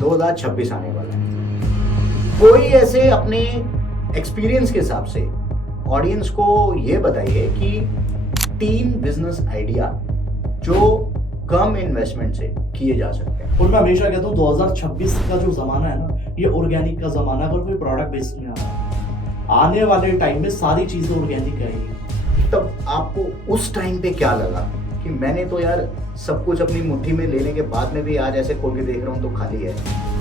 2026 आने वाला है। कोई ऐसे अपने एक्सपीरियंस के हिसाब से ऑडियंस को ये बताइए कि 3 बिजनेस आइडिया जो कम इन्वेस्टमेंट से किए जा सकते हैं। और मैं हमेशा कहता हूँ 2026 का जो जमाना है ना, ये ऑर्गेनिक का जमाना है। अगर कोई प्रोडक्ट बेस्ड में आ रहा है, आने वाले टाइम में सारी चीजें ऑर्गेनिक आएगी। तब आपको उस टाइम पे क्या लगा कि मैंने तो यार सब कुछ अपनी मुट्ठी में लेने के बाद में भी आज ऐसे खोल के देख रहा हूँ तो खाली है,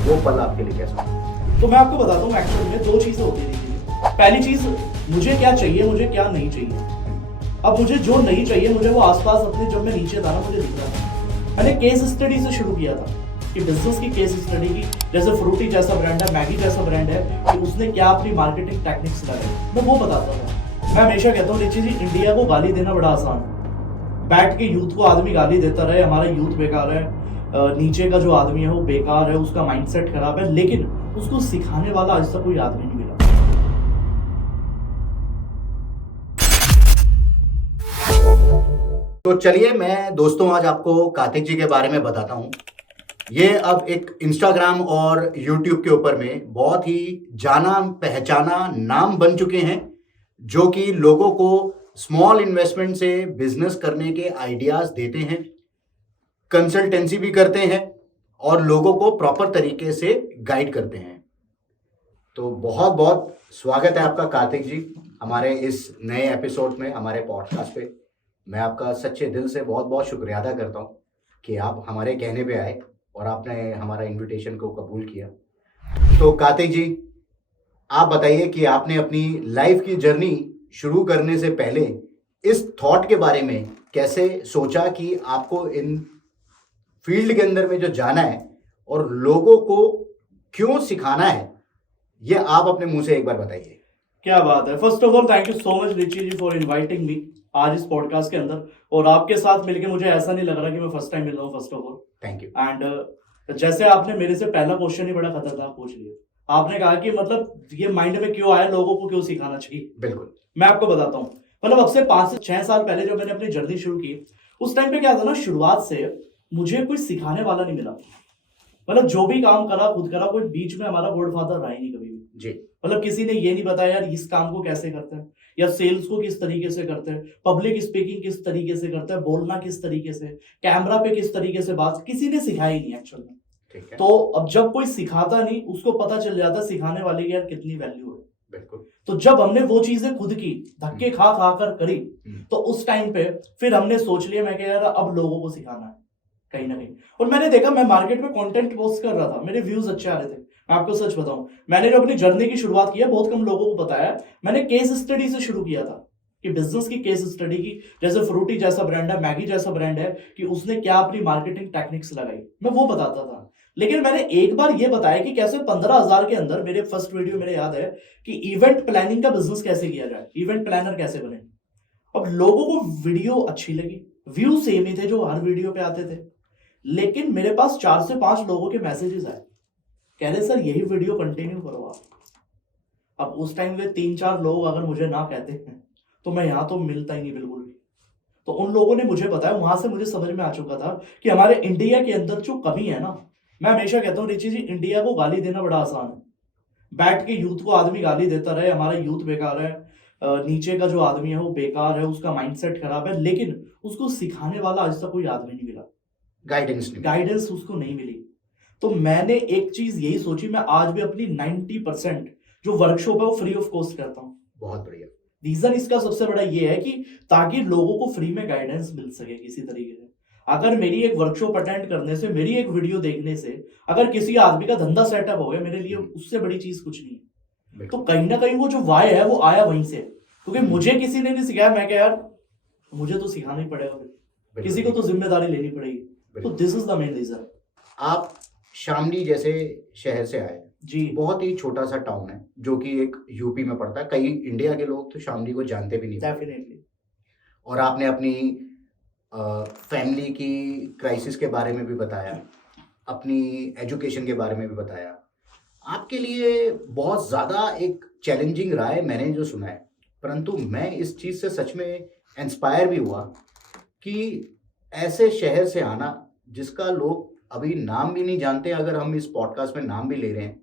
वो पल आपके लिए कैसा? तो मैं आपको बताता हूँ, एक्चुअली में 2 चीजें होती है। पहली चीज, मुझे क्या चाहिए, मुझे क्या नहीं चाहिए। अब मुझे जो नहीं चाहिए, मुझे वो आसपास अपने, जब मैं नीचे था ना, मुझे दिख रहा था। मैंने केस स्टडी से शुरू किया था कि बिजनेस की केस स्टडी की, जैसे फ्रूटी जैसा ब्रांड है, मैगी जैसा ब्रांड है, कि उसने क्या अपनी मार्केटिंग टेक्निक्स लगाई, मैं वो बताता था। मैं हमेशा कहता हूँ रिची जी, इंडिया को गाली देना बड़ा आसान है। बैठ के यूथ को आदमी गाली देता रहे, हमारा यूथ बेकार है, नीचे का जो आदमी है वो बेकार है, उसका माइंडसेट खराब है, लेकिन उसको सिखाने वाला आज तक कोई आदमी नहीं मिला। तो चलिए मैं दोस्तों आज आपको कार्तिक जी के बारे में बताता हूँ। ये अब एक इंस्टाग्राम और यूट्यूब के ऊपर में बहुत ही जाना पहचाना नाम बन चुके हैं, जो कि लोगों को स्मॉल इन्वेस्टमेंट से बिजनेस करने के आइडियाज देते हैं, कंसल्टेंसी भी करते हैं और लोगों को प्रॉपर तरीके से गाइड करते हैं। तो बहुत बहुत स्वागत है आपका कार्तिक जी हमारे इस नए एपिसोड में, हमारे पॉडकास्ट पे। मैं आपका सच्चे दिल से बहुत बहुत शुक्रिया अदा करता हूँ कि आप हमारे कहने पे आए और आपने हमारा इनविटेशन को कबूल किया। तो कार्तिक जी, आप बताइए कि आपने अपनी लाइफ की जर्नी शुरू करने से पहले इस थॉट के बारे में कैसे सोचा कि आपको इन फील्ड के अंदर में जो जाना है और लोगों को क्यों सिखाना है, ये आप अपने मुंह से एक बार बताइए। क्या बात है। First of all thank you so much Richie ji for inviting me आज इस पॉडकास्ट के अंदर, और आपके साथ मिलके मुझे ऐसा नहीं लग रहा कि मैं फर्स्ट टाइम मिल रहा हूँ। First of all thank you. And जैसे आपने मेरे से पहला क्वेश्चन ही बड़ा खतरनाक पूछ लिया। आपने कहा कि मतलब ये माइंड में क्यों आया, लोगों को क्यों सिखाना चाहिए। बिल्कुल, मैं आपको बताता हूँ। मतलब अब से 5 से 6 साल पहले जब मैंने अपनी जर्नी शुरू की, उस टाइम पे क्या था ना, शुरुआत से मुझे कोई सिखाने वाला नहीं मिला। मतलब जो भी काम करा खुद करा, कोई बीच में हमारा गॉडफादर रहा ही नहीं कभी भी जी। मतलब किसी ने ये नहीं बताया यार इस काम को कैसे करते हैं, या सेल्स को किस तरीके से करते हैं, पब्लिक स्पीकिंग किस तरीके से करते हैं, बोलना किस तरीके से, कैमरा पे किस तरीके से बात, किसी ने सिखाया ही नहीं एक्चुअल में। ठीक है। तो अब जब कोई सिखाता नहीं, उसको पता चल जाता सिखाने वाले की यार कितनी वैल्यू है। बिल्कुल। तो जब हमने वो चीजें खुद की धक्के खा खा कर करी, तो उस टाइम पे फिर हमने सोच लिया, मैं कह यार अब लोगों को सिखाना है कहीं ना कहीं। और मैंने देखा, मैं मार्केट में कंटेंट पोस्ट कर रहा था, मेरे व्यूज अच्छे आ रहे थे। मैं आपको सच बताऊं, मैंने जो अपनी जर्नी की शुरुआत की है, बहुत कम लोगों को बताया। मैंने केस स्टडी से शुरू किया था कि बिजनेस की केस स्टडी की, जैसे फ्रूटी जैसा ब्रांड है, मैगी जैसा ब्रांड है, कि उसने क्या अपनी मार्केटिंग टेक्निक्स लगाई, मैं वो बताता था। लेकिन मैंने एक बार ये बताया कि कैसे 15,000 के अंदर, मेरे फर्स्ट वीडियो मेरे याद है कि इवेंट प्लानिंग का बिजनेस कैसे किया जाए, इवेंट प्लानर कैसे बने। अब लोगों को वीडियो अच्छी लगी, व्यू सेम ही थे जो हर वीडियो पे आते थे, लेकिन मेरे पास 4 से 5 लोगों के मैसेजेस आए, कह रहे सर यही वीडियो कंटिन्यू करो आप। अब उस टाइम में 3-4 लोग अगर मुझे ना कहते हैं तो मैं यहाँ तो मिलता ही नहीं बिल्कुल भी। तो उन लोगों ने मुझे बताया, वहां से मुझे समझ में आ चुका था कि हमारे इंडिया के अंदर जो कमी है ना, मैं हमेशा कहता हूँ रिची जी, इंडिया को गाली देना बड़ा आसान है। बैठ के यूथ को आदमी गाली देता रहे, हमारा यूथ बेकार है, नीचे का जो आदमी है वो बेकार है, उसका माइंडसेट खराब है, लेकिन उसको सिखाने वाला आज तक कोई आदमी नहीं मिला, गाइडेंस उसको नहीं मिली। तो मैंने एक चीज यही सोची, मैं आज भी अपनी 90% जो वर्कशॉप है वो फ्री ऑफ कॉस्ट करता हूँ। बहुत बढ़िया। रीजन इसका सबसे बड़ा ये है कि ताकि लोगों को फ्री में गाइडेंस मिल सके किसी तरीके से। अगर मेरी एक वर्कशॉप अटेंड करने से, मेरी एक वीडियो देखने से अगर किसी आदमी का धंधा सेटअप हो गया, मेरे लिए उससे बड़ी चीज कुछ नहीं है। तो कहीं ना कहीं वो जो वाय है वो आया वहीं से, क्योंकि मुझे किसी ने नहीं सिखाया। मैं क्या यार, मुझे तो सिखाना ही पड़ेगा, किसी को तो जिम्मेदारी लेनी पड़ेगी। तो this is the main reason. आप शामली जैसे शहर से आए जी, बहुत ही छोटा सा टाउन है जो कि एक यूपी में पड़ता है। कई इंडिया के लोग तो शामली को जानते भी नहीं। डेफिनेटली। और आपने अपनी फैमिली की क्राइसिस के बारे में भी बताया, अपनी एजुकेशन के बारे में भी बताया। आपके लिए बहुत ज़्यादा एक चैलेंजिंग रहा है, मैंने जो सुना है। परंतु मैं इस चीज़ से सच में इंस्पायर भी हुआ कि ऐसे शहर से आना जिसका लोग अभी नाम भी नहीं जानते, अगर हम इस पॉडकास्ट में नाम भी ले रहे हैं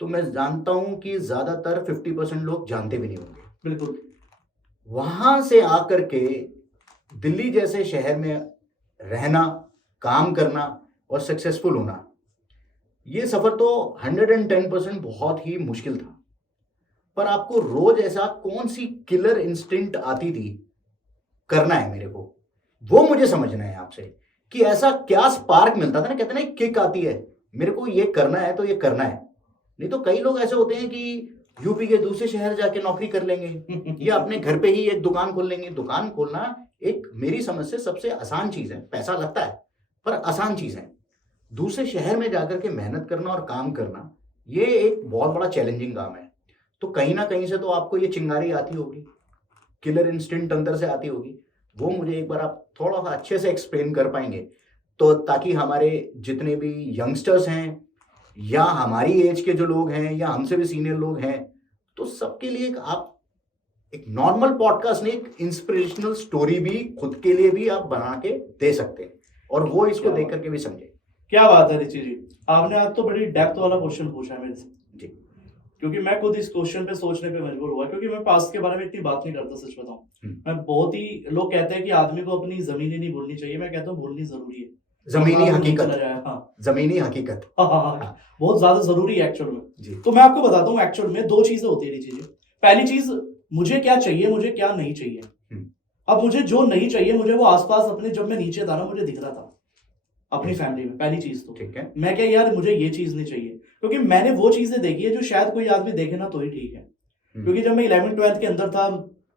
तो मैं जानता हूं कि ज्यादातर 50% लोग जानते भी नहीं होंगे। बिल्कुल। वहां से आकर के दिल्ली जैसे शहर में रहना, काम करना और सक्सेसफुल होना, ये सफर तो 110% बहुत ही मुश्किल था। पर आपको रोज ऐसा कौन सी किलर इंस्टिंक्ट आती थी, करना है मेरे को, वो मुझे समझना है आपसे कि ऐसा क्या स्पार्क मिलता था ना, कहते ना किक आती है, मेरे को ये करना है तो ये करना है। नहीं तो कई लोग ऐसे होते हैं कि यूपी के दूसरे शहर जाके नौकरी कर लेंगे या अपने घर पे ही एक दुकान खोल लेंगे। दुकान खोलना एक मेरी समझ से सबसे आसान चीज है, पैसा लगता है पर आसान चीज है। दूसरे शहर में जाकर के मेहनत करना और काम करना, ये एक बहुत बड़ा चैलेंजिंग काम है। तो कहीं ना कहीं से तो आपको ये चिंगारी आती होगी, किलर इंस्टिंक्ट अंदर से आती होगी। वो मुझे एक बार आप थोड़ा सा अच्छे से एक्सप्लेन कर पाएंगे तो, ताकि हमारे जितने भी यंगस्टर्स हैं या हमारी एज के जो लोग हैं या हमसे भी सीनियर लोग हैं, तो सबके लिए आप एक नॉर्मल पॉडकास्ट नहीं, एक इंस्पिरेशनल स्टोरी भी खुद के लिए भी आप बना के दे सकते हैं और वो इसको देख करके भी समझे। क्या बात है रिची जी, आपने आज तो बड़ी डेप्थ वाला क्वेश्चन पूछा मेरे से जी। क्योंकि मैं खुद इस क्वेश्चन पे सोचने पे मजबूर हुआ, क्योंकि मैं पास्ट के बारे में इतनी बात नहीं करता, सच बताऊं। मैं बहुत ही, लोग कहते हैं कि आदमी को अपनी जमीनी नहीं भूलनी चाहिए, मैं कहता हूँ भूलनी जरूरी है। जमीनी हकीकत, हाँ, जमीनी हकीकत, हाँ, बहुत ज्यादा जरूरी है एक्चुअल में जी। तो मैं आपको बताता हूँ, एक्चुअल में दो चीजें होती है चीजें। पहली चीज, मुझे क्या चाहिए, मुझे क्या नहीं चाहिए। अब मुझे जो नहीं चाहिए, मुझे वो आसपास अपने, जब मैं नीचे था ना, मुझे दिख रहा था अपनी फैमिली में। पहली चीज तो ठीक है, मैं क्या यार, मुझे ये चीज नहीं चाहिए, क्योंकि मैंने वो चीजें देखी है जो शायद कोई आदमी देखे ना तो ही ठीक है। क्योंकि जब मैं 11th-12th के अंदर था,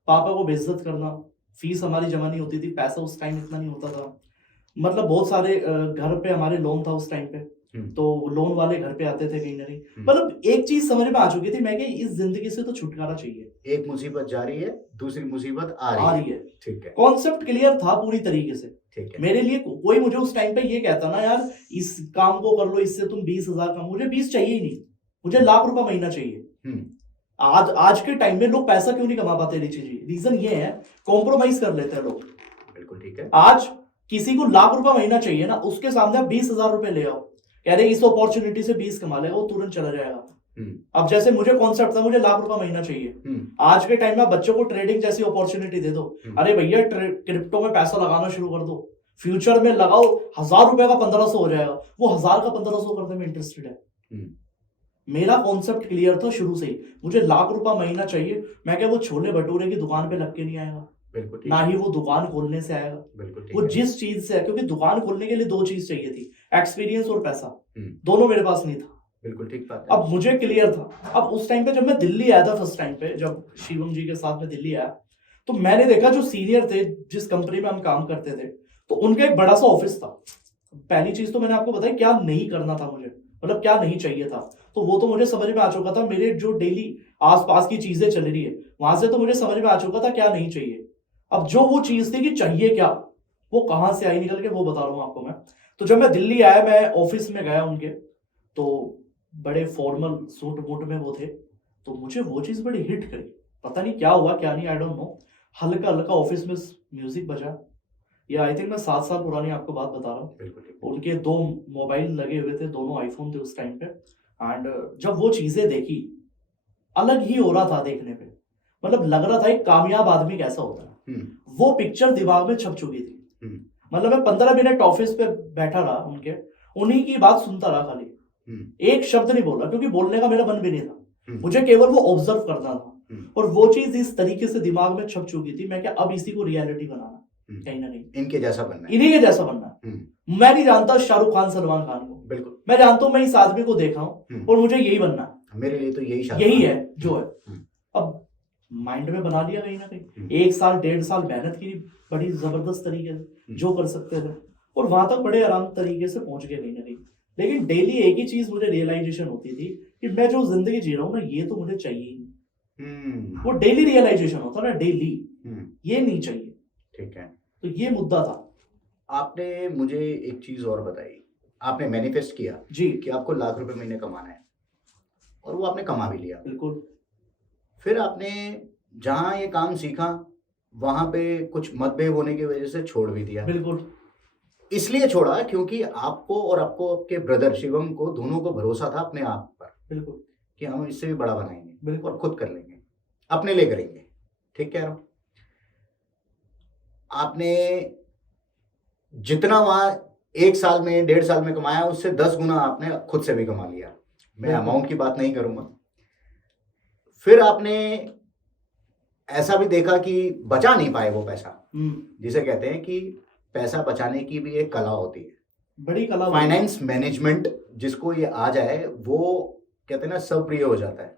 पापा को बेइज्जत करना, फीस हमारी जमा नहीं होती थी, पैसा उस टाइम इतना नहीं होता था, मतलब बहुत सारे घर पे हमारे लोन था उस टाइम पे, तो लोन वाले घर पे आते थे कहीं ना कहीं। मतलब एक चीज समझ में आ चुकी थी मैं कि इस जिंदगी से तो छुटकारा चाहिए, एक मुसीबत जा रही है, दूसरी मुसीबत आ रही है। ठीक है, कॉन्सेप्ट क्लियर था पूरी तरीके से। ठीक है, मेरे लिए कोई मुझे उस टाइम पे ये कहता ना यार इस काम को कर लो, इससे तुम 20,000 का, मुझे 20 चाहिए ही नहीं, मुझे लाख रुपया महीना चाहिए। आज के टाइम में लोग पैसा क्यों नहीं कमा पाते रिची जी? रीजन ये है, कॉम्प्रोमाइज कर लेते हैं लोग। बिल्कुल ठीक है। आज किसी को लाख रुपया महीना चाहिए ना, उसके सामने आप 20,000 रुपए ले आओ, कह रहे इस अपॉर्चुनिटी से 20 कमा लेगा, वो तुरंत चला जाएगा। अब जैसे मुझे कॉन्सेप्ट था, मुझे लाख रुपया महीना चाहिए, आज के टाइम में बच्चों को ट्रेडिंग जैसी अपॉर्चुनिटी दे दो, अरे भैया क्रिप्टो में पैसा लगाना शुरू कर दो, फ्यूचर में लगाओ, 1,000 रुपए का 1,500 हो जाएगा, वो 1,000 का 1,500 करने में इंटरेस्टेड है। मेरा कॉन्सेप्ट क्लियर था शुरू से ही, मुझे लाख रुपया महीना चाहिए। मैं क्या वो छोले भटूरे की दुकान पे लग के नहीं आएगा, ना ही वो दुकान खोलने से आएगा, वो जिस चीज से है, क्योंकि दुकान खोलने के लिए दो चीज चाहिए थी, एक्सपीरियंस और पैसा, दोनों मेरे पास नहीं था। बिल्कुल ठीक बात है। अब मुझे क्लियर था। अब उस टाइम पे जब मैं दिल्ली आया था, फर्स्ट टाइम पे जब शिवम जी के साथ में दिल्ली आया, तो मैंने देखा जो सीनियर थे, जिस कंपनी में हम काम करते थे, तो उनका एक बड़ा सा ऑफिस था। पहली चीज तो मैंने आपको बताया क्या नहीं करना था मुझे, मतलब क्या नहीं चाहिए था, तो वो तो मुझे समझ में आ चुका था। मेरे जो डेली आसपास की चीजें चल रही है वहां से तो मुझे समझ में आ चुका था क्या नहीं चाहिए। अब जो वो चीज थी कि चाहिए क्या, वो कहां से आई निकल के, वो बता रहा हूं आपको मैं। तो जब मैं दिल्ली आया, मैं ऑफिस में गया उनके, तो बड़े फॉर्मल सूट बूट में वो थे, तो मुझे वो चीज बड़ी हिट करी। पता नहीं क्या हुआ क्या नहीं, आई डोंट नो। हल्का हल्का ऑफिस में म्यूजिक बजा, या आई थिंक मैं 7 साल पुरानी आपको बात बता रहा हूँ। उनके 2 मोबाइल लगे हुए थे, दोनों आईफोन थे उस टाइम पे। एंड जब वो चीजें देखी, अलग ही हो रहा था देखने पे, मतलब लग रहा था एक कामयाब आदमी कैसा होता है, वो पिक्चर दिमाग में छप चुकी थी। मतलब मैं 15 मिनट ऑफिस पे बैठा रहा उनके, उन्हीं की बात सुनता रहा, खाली एक शब्द नहीं बोला, क्योंकि बोलने का मेरा मन भी नहीं था, मुझे केवल वो ऑब्जर्व करना था। और वो चीज इस तरीके से दिमाग में छप चुकी थी, मैं क्या अब इसी को रियलिटी बनाना, कहीं ना कहीं इनके जैसा बनना, इन्हीं के जैसा बनना। मैं नहीं जानता शाहरुख खान, सलमान खान को, बिल्कुल मैं जानता हूँ, मैं इस आदमी को देखा हूँ और मुझे यही बनना, मेरे लिए तो यही है जो है। अब माइंड में बना लिया कहीं ना कहीं, 1 साल 1.5 साल मेहनत की बड़ी जबरदस्त तरीके से, जो कर सकते थे, और वहां तक बड़े आराम तरीके से पहुंच गए कहीं ना कहीं। लेकिन डेली एक ही चीज मुझे रियलाइजेशन होती थी कि मैं जो जिंदगी जी रहा हूँ ना, ये तो मुझे चाहिए ही नहीं। वो डेली रियलाइजेशन होता ना, डेली ये नहीं चाहिए। ठीक है, तो ये मुद्दा था। आपने मुझे एक चीज और बताई, आपने मैनिफेस्ट किया जी कि आपको लाख रुपए महीने कमाना है, और वो आपने कमा भी लिया। बिल्कुल। फिर आपने जहां ये काम सीखा, वहां पे कुछ मतभेद होने की वजह से छोड़ भी दिया। बिल्कुल। इसलिए छोड़ा क्योंकि आपको और आपको आपके ब्रदर शिवम को दोनों को भरोसा था अपने आप पर बिल्कुल कि हम इससे भी बड़ा बनाएंगे बिल्कुल। और खुद कर लेंगे, अपने लिए करेंगे। ठीक कह रहा हूं? आपने जितना वहां 1 साल में 1.5 साल में कमाया उससे 10 गुना आपने खुद से भी कमा लिया। मैं बिल्कुल। अमाउंट की बात नहीं करूंगा। फिर आपने ऐसा भी देखा कि बचा नहीं पाए वो पैसा, जिसे कहते हैं कि पैसा बचाने की भी एक कला होती है, बड़ी कला होती है। फाइनेंस मैनेजमेंट जिसको ये आ जाए वो कहते हैं ना सब प्रिय हो जाता है।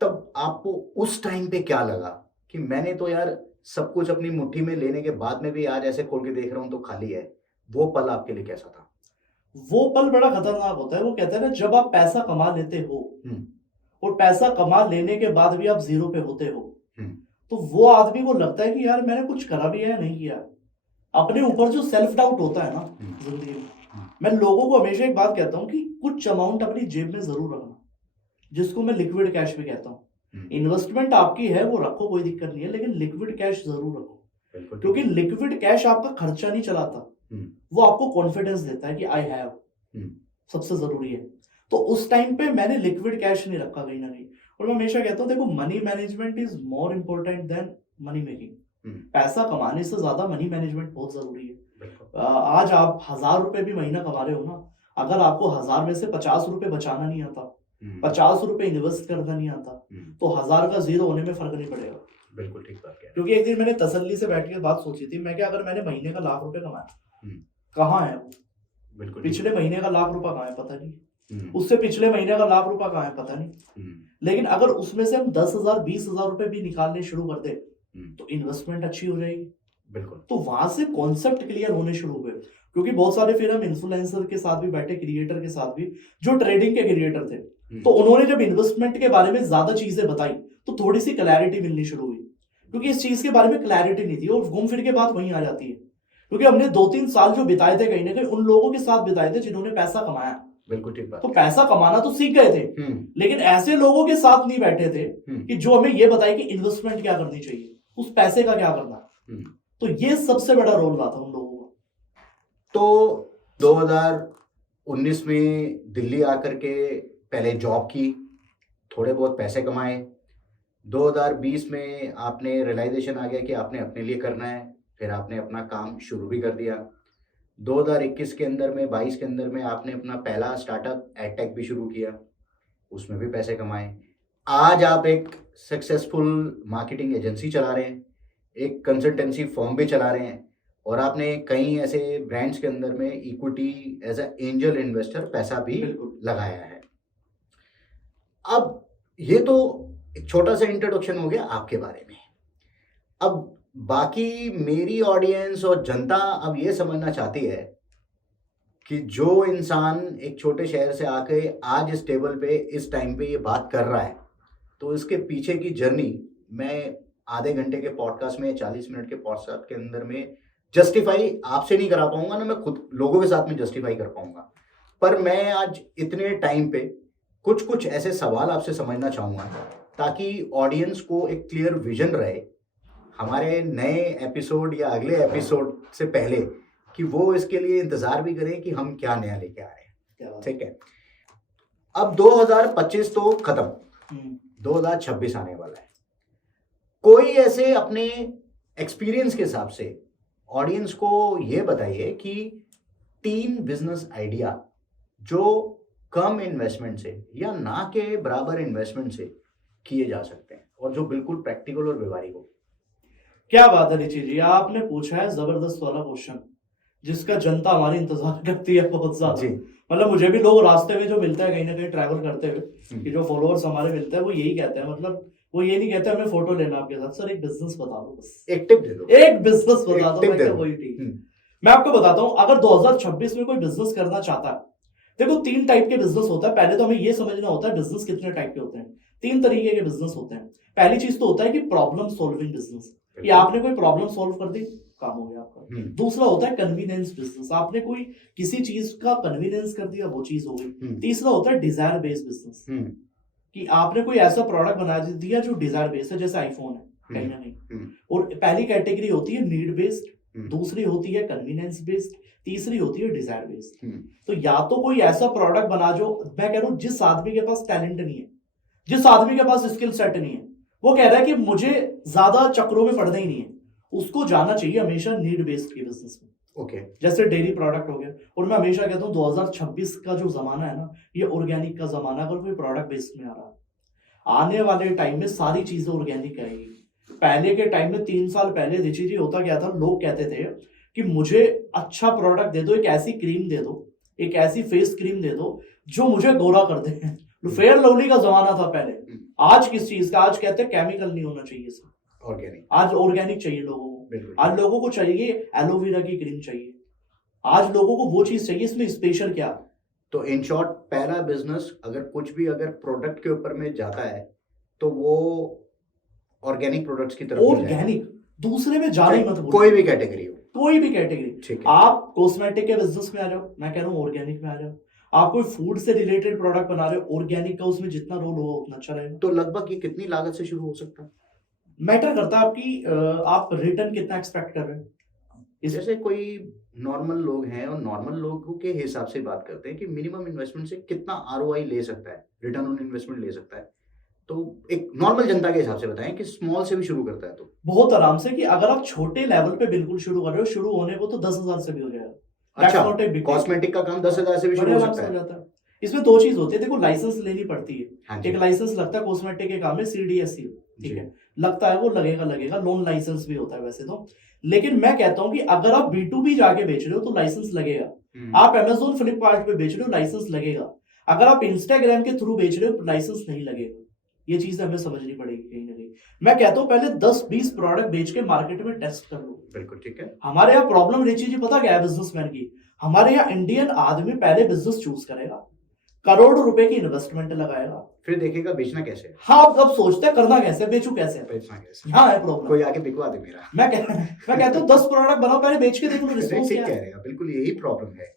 तब आपको उस टाइम पे क्या लगा कि मैंने तो यार सब कुछ अपनी मुट्ठी में लेने के बाद में भी आज ऐसे खोल के देख रहा हूं तो खाली है। वो पल आपके लिए कैसा था? वो पल बड़ा खतरनाक होता है। वो कहते हैं ना, जब आप पैसा कमा लेते हो हम्म, और पैसा कमा लेने के बाद भी आप जीरो पे होते हो, हम्म, तो वो आदमी को लगता है कि यार मैंने कुछ करा भी है या नहीं किया। अपने ऊपर जो सेल्फ डाउट होता है ना जिंदगी में, मैं लोगों को हमेशा एक बात कहता हूँ कि कुछ अमाउंट अपनी जेब में जरूर रखना, जिसको मैं लिक्विड कैश भी कहता हूँ। इन्वेस्टमेंट आपकी है, वो रखो, कोई दिक्कत नहीं है, लेकिन लिक्विड कैश जरूर रखो, क्योंकि लिक्विड कैश आपका खर्चा नहीं चलाता, वो आपको कॉन्फिडेंस देता है कि आई हैव, सबसे जरूरी है। तो उस टाइम पे मैंने लिक्विड कैश नहीं रखा कहीं ना कहीं। और मैं हमेशा कहता हूँ, देखो, money management is more important then money making. पैसा कमाने से ज्यादा मनी मैनेजमेंट बहुत जरूरी है। आज आप 1000 रुपए भी महीना कमा रहे हो ना, अगर आपको 1000 में से 50 रुपए बचाना नहीं आता, 50 रुपए इन्वेस्ट करना नहीं आता, तो 1000 का जीरो होने में फर्क नहीं पड़ेगा। बिल्कुल ठीक बात है। क्योंकि एक दिन मैंने तसल्ली से बैठ के बात सोची थी, मैं क्या, अगर मैंने महीने का 1,00,000 रुपए कमाया, कहाँ है वो? बिल्कुल। पिछले महीने का 1,00,000 रुपया कहाँ है पता नहीं, उससे पिछले महीने का 1,00,000 रुपया कहाँ है पता नहीं। लेकिन अगर उसमें से हम 10,000 20,000 रुपए भी निकालने शुरू कर दे, तो इन्वेस्टमेंट अच्छी हो जाएगी। बिल्कुल। तो वहां से कॉन्सेप्ट क्लियर होने शुरू हुए। क्योंकि बहुत सारे फिर हम इन्फ्लुएंसर के साथ भी बैठे, क्रिएटर के साथ भी, जो ट्रेडिंग के क्रिएटर थे, तो उन्होंने जब इन्वेस्टमेंट के बारे में ज्यादा चीजें बताई, तो थोड़ी सी क्लैरिटी मिलनी शुरू हुई। क्योंकि इस चीज के बारे में क्लैरिटी नहीं थी, और घूम फिर के बात वहीं आ जाती है। क्योंकि हमने 2-3 साल जो बिताए थे कहीं ना कहीं उन लोगों के साथ बिताए थे जिन्होंने पैसा कमाया। बिल्कुल ठीक बात। तो पैसा कमाना तो सीख गए थे, लेकिन ऐसे लोगों के साथ नहीं बैठे थे कि जो हमें ये बताए कि इन्वेस्टमेंट क्या करनी चाहिए, उस पैसे का क्या करना। तो ये सबसे बड़ा रोल रहा था उन लोगों का। तो 2019 में दिल्ली आकर के पहले जॉब की, थोड़े बहुत पैसे कमाए। 2020 में आपने रियलाइजेशन आ गया कि आपने अपने लिए करना है, फिर आपने अपना काम शुरू भी कर दिया। 2021 के अंदर में 22 के अंदर में आपने अपना पहला स्टार्टअप एडटेक भी शुरू किया, उसमें भी पैसे कमाए। आज आप एक सक्सेसफुल मार्केटिंग एजेंसी चला रहे हैं, एक कंसल्टेंसी फर्म भी चला रहे हैं, और आपने कई ऐसे ब्रांड्स के अंदर में equity as a angel investor पैसा भी लगाया है। अब ये तो एक छोटा सा इंट्रोडक्शन हो गया आपके बारे में। अब बाकी मेरी ऑडियंस और जनता अब ये समझना चाहती है कि जो इंसान एक छोटे शहर से आके आज इस टेबल पे इस टाइम पे ये बात कर रहा है, तो इसके पीछे की जर्नी मैं आधे घंटे के पॉडकास्ट में, 40 मिनट के पॉडकास्ट के अंदर में जस्टिफाई आपसे नहीं करा पाऊंगा, ना मैं खुद लोगों के साथ में जस्टिफाई कर पाऊंगा। पर मैं आज इतने टाइम पे कुछ ऐसे सवाल आपसे समझना चाहूँगा ताकि ऑडियंस को एक क्लियर विजन रहे हमारे नए एपिसोड या अगले एपिसोड से पहले, कि वो इसके लिए इंतजार भी करें कि हम क्या नया लेके आ रहे हैं। ठीक है, अब 2025 तो खत्म, 2026 आने वाला है। कोई ऐसे अपने एक्सपीरियंस के हिसाब से ऑडियंस को ये बताइए कि 3 बिजनेस आइडिया जो कम इन्वेस्टमेंट से या ना के बराबर इन्वेस्टमेंट से किए जा सकते हैं और जो बिल्कुल प्रैक्टिकल और व्यवहारिक हो। क्या बात है रिची जी, आपने पूछा है जबरदस्त वाला क्वेश्चन, जिसका जनता हमारी इंतजार करती है बहुत ज्यादा। मतलब मुझे भी लोग रास्ते में जो मिलते हैं कहीं ना कहीं ट्रैवल करते हुए, कि जो फॉलोअर्स हमारे मिलते हैं, वो यही कहते हैं, मतलब वो ये नहीं कहते हमें फोटो लेना आपके साथ, सर एक बिजनेस बता दो, बस एक टिप दे दो, एक बिजनेस बता दो। मैं वही ठीक। मैं आपको बताता हूँ, अगर 2026 में कोई बिजनेस करना चाहता है, देखो 3 टाइप के बिजनेस होता है। पहले तो हमें ये समझना होता है बिजनेस कितने टाइप के होते हैं। 3 तरीके के बिजनेस होते हैं। पहली चीज तो होता है कि प्रॉब्लम सॉल्विंग बिजनेस, कि आपने कोई प्रॉब्लम सॉल्व कर दी, काम हो गया आपका। दूसरा होता है कन्वीनियंस बिजनेस, आपने कोई किसी चीज का कन्वीनियंस कर दिया, वो चीज हो गई। तीसरा होता है डिजायर बेस्ड बिजनेस, कि आपने कोई ऐसा प्रोडक्ट बना दिया जो डिजायर बेस्ड है, जैसे आईफोन है कहीं ना कहीं। और पहली कैटेगरी होती है नीड बेस्ड, दूसरी होती है कन्वीनियंस बेस्ड, तीसरी होती है डिजायर बेस्ड। हम्म, तो या तो कोई ऐसा प्रोडक्ट बना जो, मैं कह रहा हूं, जिस आदमी के पास टैलेंट नहीं है, जिस आदमी के पास स्किल सेट नहीं है, वो कह रहा है कि मुझे ज्यादा चक्रों में पड़ना ही नहीं है, उसको जाना चाहिए हमेशा नीड बेस्ड के बिजनेस में। ओके, जैसे डेयरी प्रोडक्ट हो गया। और मैं हमेशा कहता हूँ 2026 का जो जमाना है ना, ये ऑर्गेनिक का जमाना है। अगर कोई प्रोडक्ट बेस्ड में आ रहा है, आने वाले टाइम में सारी चीजें ऑर्गेनिक आएगी। पहले के टाइम में 3 साल पहले ऋषि जी होता क्या था, लोग कहते थे कि मुझे अच्छा प्रोडक्ट दे दो, एक ऐसी क्रीम दे दो, एक ऐसी फेस क्रीम दे दो जो मुझे गोरा कर दे। फेयर लवली का जमाना था पहले। आज किस चीज का? आज कहते हैं केमिकल नहीं होना चाहिए सर, ऑर्गेनिक। आज ऑर्गेनिक चाहिए लोगों को। आज लोगों को चाहिए एलोवेरा की क्रीम चाहिए, आज लोगों को वो चीज चाहिए। इसमें स्पेशल क्या? तो इन शॉर्ट, पहला बिजनेस अगर कुछ भी अगर प्रोडक्ट के ऊपर में जाता है तो वो ऑर्गेनिक प्रोडक्ट्स की तरफ ऑर्गेनिक, दूसरे में जाना ही मत भूलो। कोई भी कैटेगरी हो, कोई भी कैटेगरी। ठीक है। आप कॉस्मेटिक के बिजनेस में आ जाओ, मैं कह रहा हूँ ऑर्गेनिक में आ जाओ। आप कोई फूड से रिलेटेड प्रोडक्ट बना रहे हो, ऑर्गेनिक का उसमें जितना रोल होगा उतना अच्छा रहेगा। तो लगभग ये कितनी लागत से शुरू हो सकता है? मैटर करता है आपकी आप रिटर्न कितना एक्सपेक्ट कर रहे हैं। जैसे कोई नॉर्मल लोग हैं और नॉर्मल लोगों के हिसाब से बात करते हैं कि मिनिमम इन्वेस्टमेंट से कितना आरओआई ले सकता है, रिटर्न ऑन इन्वेस्टमेंट ले सकता है, तो एक नॉर्मल जनता के हिसाब से बताएं कि स्मॉल से भी शुरू करता है तो बहुत आराम से, कि अगर आप छोटे लेवल पे बिल्कुल शुरू कर रहे हो, शुरू होने को तो 10,000 से भी हो जाएगा। अच्छा, कॉस्मेटिक का काम 10,000 से भी शुरू हो सकता है। इसमें दो चीज होती है, देखो लाइसेंस लेनी पड़ती है। हाँ एक लाइसेंस लगता है कॉस्मेटिक के काम में, CDSC, ठीक है, लगता है वो लगेगा। लोन लाइसेंस भी होता है वैसे तो। लेकिन मैं कहता हूं कि अगर आप B2B जाके बेच रहे हो तो लाइसेंस लगेगा। आप Amazon फ्लिपकार्ट पे बेच रहे हो, लाइसेंस लगेगा। अगर आप इंस्टाग्राम के थ्रू बेच रहे हो, लाइसेंस नहीं लगेगा। ये चीज हमें समझनी पड़ेगी कहीं ना कहीं। मैं कहता हूँ पहले 10-20 प्रोडक्ट बेच के मार्केट में टेस्ट कर लो। बिल्कुल ठीक है। हमारे यहाँ प्रॉब्लम रिची जी पता क्या है बिजनेसमैन की? हमारे यहाँ इंडियन आदमी पहले बिजनेस चूज करेगा, करोड़ रुपए की इन्वेस्टमेंट लगाएगा, फिर देखेगा बेचना कैसे। हाँ, अब सोचते हैं करना कैसे, बेचू कैसे, बेचना कैसे। हाँ है प्रॉब्लम। कोई आके बिकवा दे मेरा। मैं कहता हूँ 10 प्रोडक्ट बनाओ, पहले बेच के देखो रिस्पॉन्स क्या है। कह रहे हैं, बिल्कुल यही प्रॉब्लम है।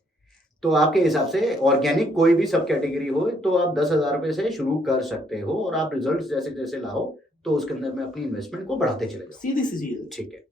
तो आपके हिसाब से ऑर्गेनिक कोई भी सब कैटेगरी हो तो आप 10,000 रुपए से शुरू कर सकते हो, और आप रिजल्ट जैसे जैसे लाओ तो उसके अंदर में अपनी इन्वेस्टमेंट को बढ़ाते चले जाओ। सीधी सी चीज है। ठीक है।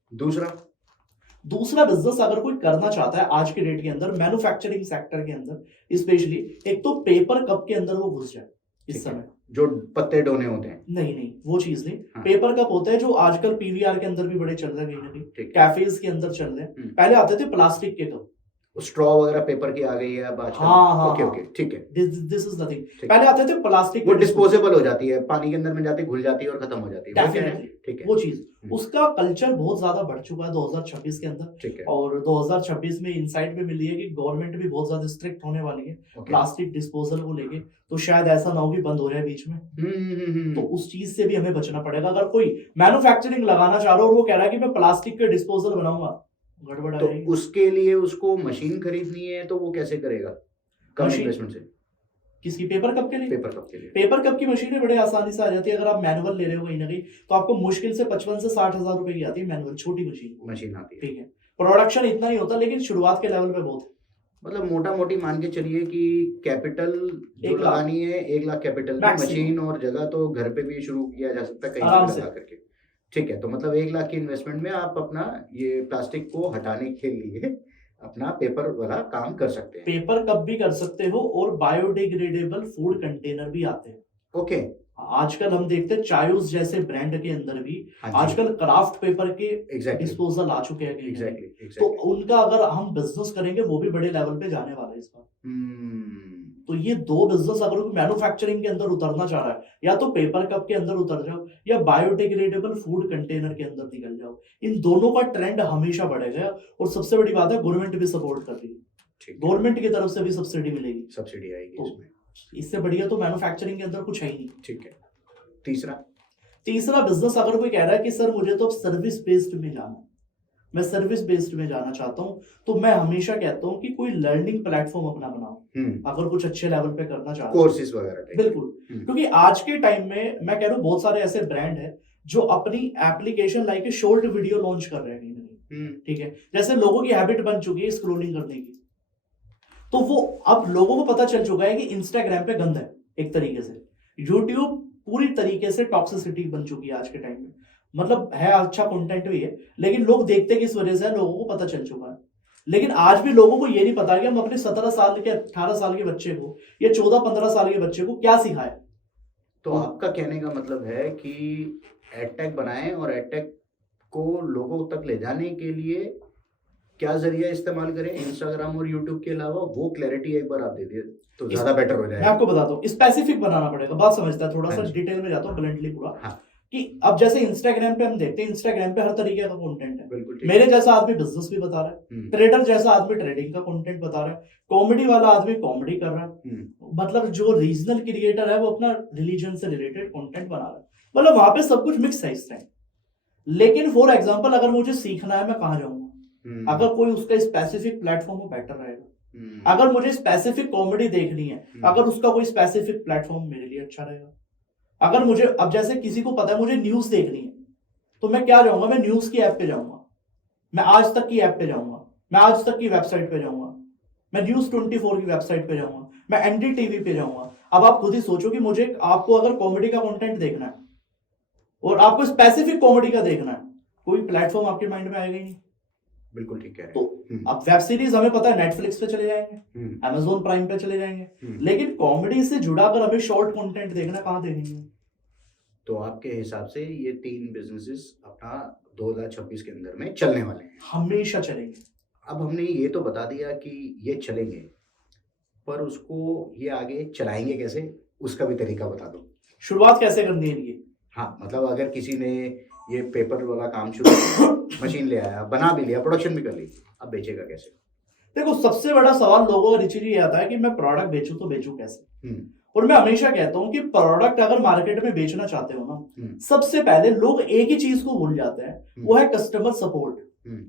दूसरा बिजनेस अगर कोई करना चाहता है आज के डेट के अंदर, मैन्युफैक्चरिंग सेक्टर के अंदर स्पेशली, एक तो पेपर कप के अंदर वो घुस जाए इस समय। जो पत्ते डोने होते हैं, नहीं वो चीज नहीं। हाँ। पेपर कप होता है जो आजकल PVR के अंदर भी बड़े चल रहे हैं, कहीं ना कहीं कैफेज के अंदर चल रहे हैं। पहले आते थे प्लास्टिक के कप, स्ट्रॉ वगैरह पेपर की आ गई है अब आजकल। हाँ, ओके ठीक है। This is nothing. पहले आते थे प्लास्टिक, वो डिस्पोजेबल हो जाती है, पानी के अंदर में जाती घुल जाती है और खत्म हो जाती है। डेफिनेटली ठीक है। वो चीज, उसका कल्चर बहुत ज्यादा बढ़ चुका है 2026 के अंदर। ठीक है। और 2026 में इनसाइट भी मिली है कि गवर्नमेंट भी बहुत ज्यादा स्ट्रिक्ट होने वाली है प्लास्टिक डिस्पोजल को लेके। तो शायद ऐसा ना हो कि बंद हो जाए बीच में। तो उस चीज से भी हमें बचना पड़ेगा। अगर कोई मैन्युफैक्चरिंग लगाना चाह रहा हो और वो कह रहा है कि मैं प्लास्टिक के डिस्पोजल बनाऊंगा, गड़बड़ तो आएगी। उसके लिए उसको मशीन खरीदनी है, तो वो कैसे करेगा कम इन्वेस्टमेंट से? किसकी? पेपर कप के लिए? पेपर कप के लिए पेपर कप की मशीनें बड़े आसानी से आ जाती है। अगर आप मैनुअल ले रहे हो कहीं ना कहीं, तो आपको मुश्किल से 55 से 60,000 रुपए की आती है मैनुअल, छोटी मशीन आती है। ठीक है, प्रोडक्शन इतना नहीं होता, लेकिन शुरुआत के लेवल पे बहुत है। मतलब मोटा मोटी मान के चलिए कि कैपिटल जो लगानी है 1 लाख कैपिटल की मशीन, और जगह तो घर पे भी शुरू किया जा सकता है कहीं से लगा करके। ठीक है। तो मतलब 1 लाख की इन्वेस्टमेंट में आप अपना ये प्लास्टिक को हटाने के लिए अपना पेपर वाला काम कर सकते हैं। पेपर कप भी कर सकते हो, और बायोडिग्रेडेबल फूड कंटेनर भी आते हैं। ओके। आजकल हम देखते हैं चायूस जैसे ब्रांड के अंदर भी आजकल क्राफ्ट पेपर के डिस्पोजल आ चुके हैं। एग्जैक्टली। तो उनका अगर हम बिजनेस करेंगे, वो भी बड़े लेवल पे जाने वाला है इस बार। तो ये दो बिजनेस अगर कोई मैन्युफैक्चरिंग के अंदर उतरना चाह रहा है, या तो पेपर कप के अंदर उतर जाओ या बायोडिग्रेडेबल फूड कंटेनर के अंदर निकल जाओ। इन दोनों का ट्रेंड हमेशा बढ़ेगा। और सबसे बड़ी बात है, गवर्नमेंट भी सपोर्ट कर रही है, गवर्नमेंट की तरफ से भी सब्सिडी मिलेगी, सब्सिडी आएगी इसमें। इससे बढ़िया तो मैन्युफैक्चरिंग के अंदर कुछ है ही नहीं। ठीक है। तीसरा बिजनेस अगर कोई कह रहा है कि सर मुझे तो सर्विस बेस्ड में जाना है, मैं सर्विस बेस्ड में जाना चाहता हूं, तो मैं हमेशा कहता हूं कि कोई लर्निंग प्लेटफॉर्म अपना बनाओ। अगर कुछ अच्छे लेवल पे करना चाहते हो, कोर्सेज वगैरह। बिल्कुल। क्योंकि आज के टाइम में मैं कह रहा हूं बहुत सारे ऐसे ब्रांड है जो अपनी application like a short video launch कर रहे हैं। ठीक है, जैसे लोगों की हैबिट बन चुकी है स्क्रोलिंग करने की, तो वो अब लोगों को पता चल चुका है कि इंस्टाग्राम पे गंद है एक तरीके से, यूट्यूब पूरी तरीके से टॉक्सिसिटी बन चुकी है आज के टाइम में। मतलब है अच्छा कंटेंट भी है, लेकिन लोग देखते किस वजह से है, लोगों को पता चल चुका है। लेकिन आज भी लोगों को ये नहीं पता कि हम अपने 17 साल के 18 साल के बच्चे को या 14-15 साल के बच्चे को क्या सिखाए। तो आपका कहने का मतलब है कि एडटेक बनाएं और एडटेक को लोगों तक ले जाने के लिए क्या जरिया इस्तेमाल करें इंस्टाग्राम और यूट्यूब के अलावा, वो क्लैरिटी एक बार आप दे दिए तो ज्यादा बेटर हो मैं जाएगा। आपको बताता हूँ, स्पेसिफिक बनाना पड़ेगा, बात समझता है, थोड़ा सा हाँ जी। डिटेल में जाता हूँ, ब्लंटली पूरा। हाँ कि अब जैसे इंस्टाग्राम पे हम देखते हैं, इंस्टाग्राम पे हर तरीके का कंटेंट है। बिल्कुल ठीक। मेरे जैसा आदमी बिजनेस भी बता रहा है, हम्म, ट्रेडर जैसा आदमी ट्रेडिंग का कंटेंट बता रहा है, कॉमेडी वाला आदमी कॉमेडी कर रहा है, मतलब जो रीजनल क्रिएटर है वो अपना रिलीजन से रिलेटेड कंटेंट बना रहा है, मतलब वहां पे सब कुछ मिक्स है इस टाइम। लेकिन फॉर एग्जांपल अगर मुझे सीखना है, मैं कहाँ जाऊंगा? अगर कोई उसका स्पेसिफिक प्लेटफॉर्म हो, बेटर रहेगा। अगर मुझे स्पेसिफिक कॉमेडी देखनी है, अगर उसका कोई स्पेसिफिक प्लेटफॉर्म मेरे लिए अच्छा रहेगा। अगर मुझे, अब जैसे किसी को पता है मुझे न्यूज देखनी है, तो मैं क्या जाऊंगा? मैं न्यूज की ऐप पे जाऊंगा, मैं आज तक की ऐप पे जाऊंगा, मैं आज तक की वेबसाइट पे जाऊंगा, मैं न्यूज 24 की वेबसाइट पे जाऊंगा, मैं एनडीटीवी पे जाऊंगा। अब आप खुद ही सोचो कि मुझे, आपको अगर कॉमेडी का कंटेंट देखना है और आपको स्पेसिफिक कॉमेडी का देखना है, कोई प्लेटफॉर्म आपके माइंड में आएगा ही नहीं। बिल्कुल ठीक है। तो अब वेब सीरीज हमें पता है नेटफ्लिक्स पे चले जाएंगे, अमेजोन प्राइम पे चले जाएंगे, लेकिन कॉमेडी से जुड़ा अगर हमें शॉर्ट कंटेंट देखना, कहाँ देखेंगे? तो आपके हिसाब से ये 3 बिजनेसेस अपना 2026 के अंदर में चलने वाले हैं, हमेशा चलेंगे। अब हमने ये तो बता दिया कि ये चलेंगे, पर उसको ये आगे चलाएंगे कैसे, उसका भी तरीका बता दो। शुरुआत कैसे करनी है ये? हाँ, मतलब अगर किसी ने ये पेपर वाला काम शुरू किया, मशीन ले आया, बना भी लिया, प्रोडक्शन भी कर ली, अब बेचेगा कैसे? देखो, सबसे बड़ा सवाल लोगों का रिचुअली ये आता है कि मैं प्रोडक्ट बेचूं तो बेचूं कैसे। और मैं हमेशा कहता हूं कि प्रोडक्ट अगर मार्केट में बेचना चाहते हो ना, सबसे पहले लोग एक ही चीज को भूल जाते हैं, वो है कस्टमर सपोर्ट।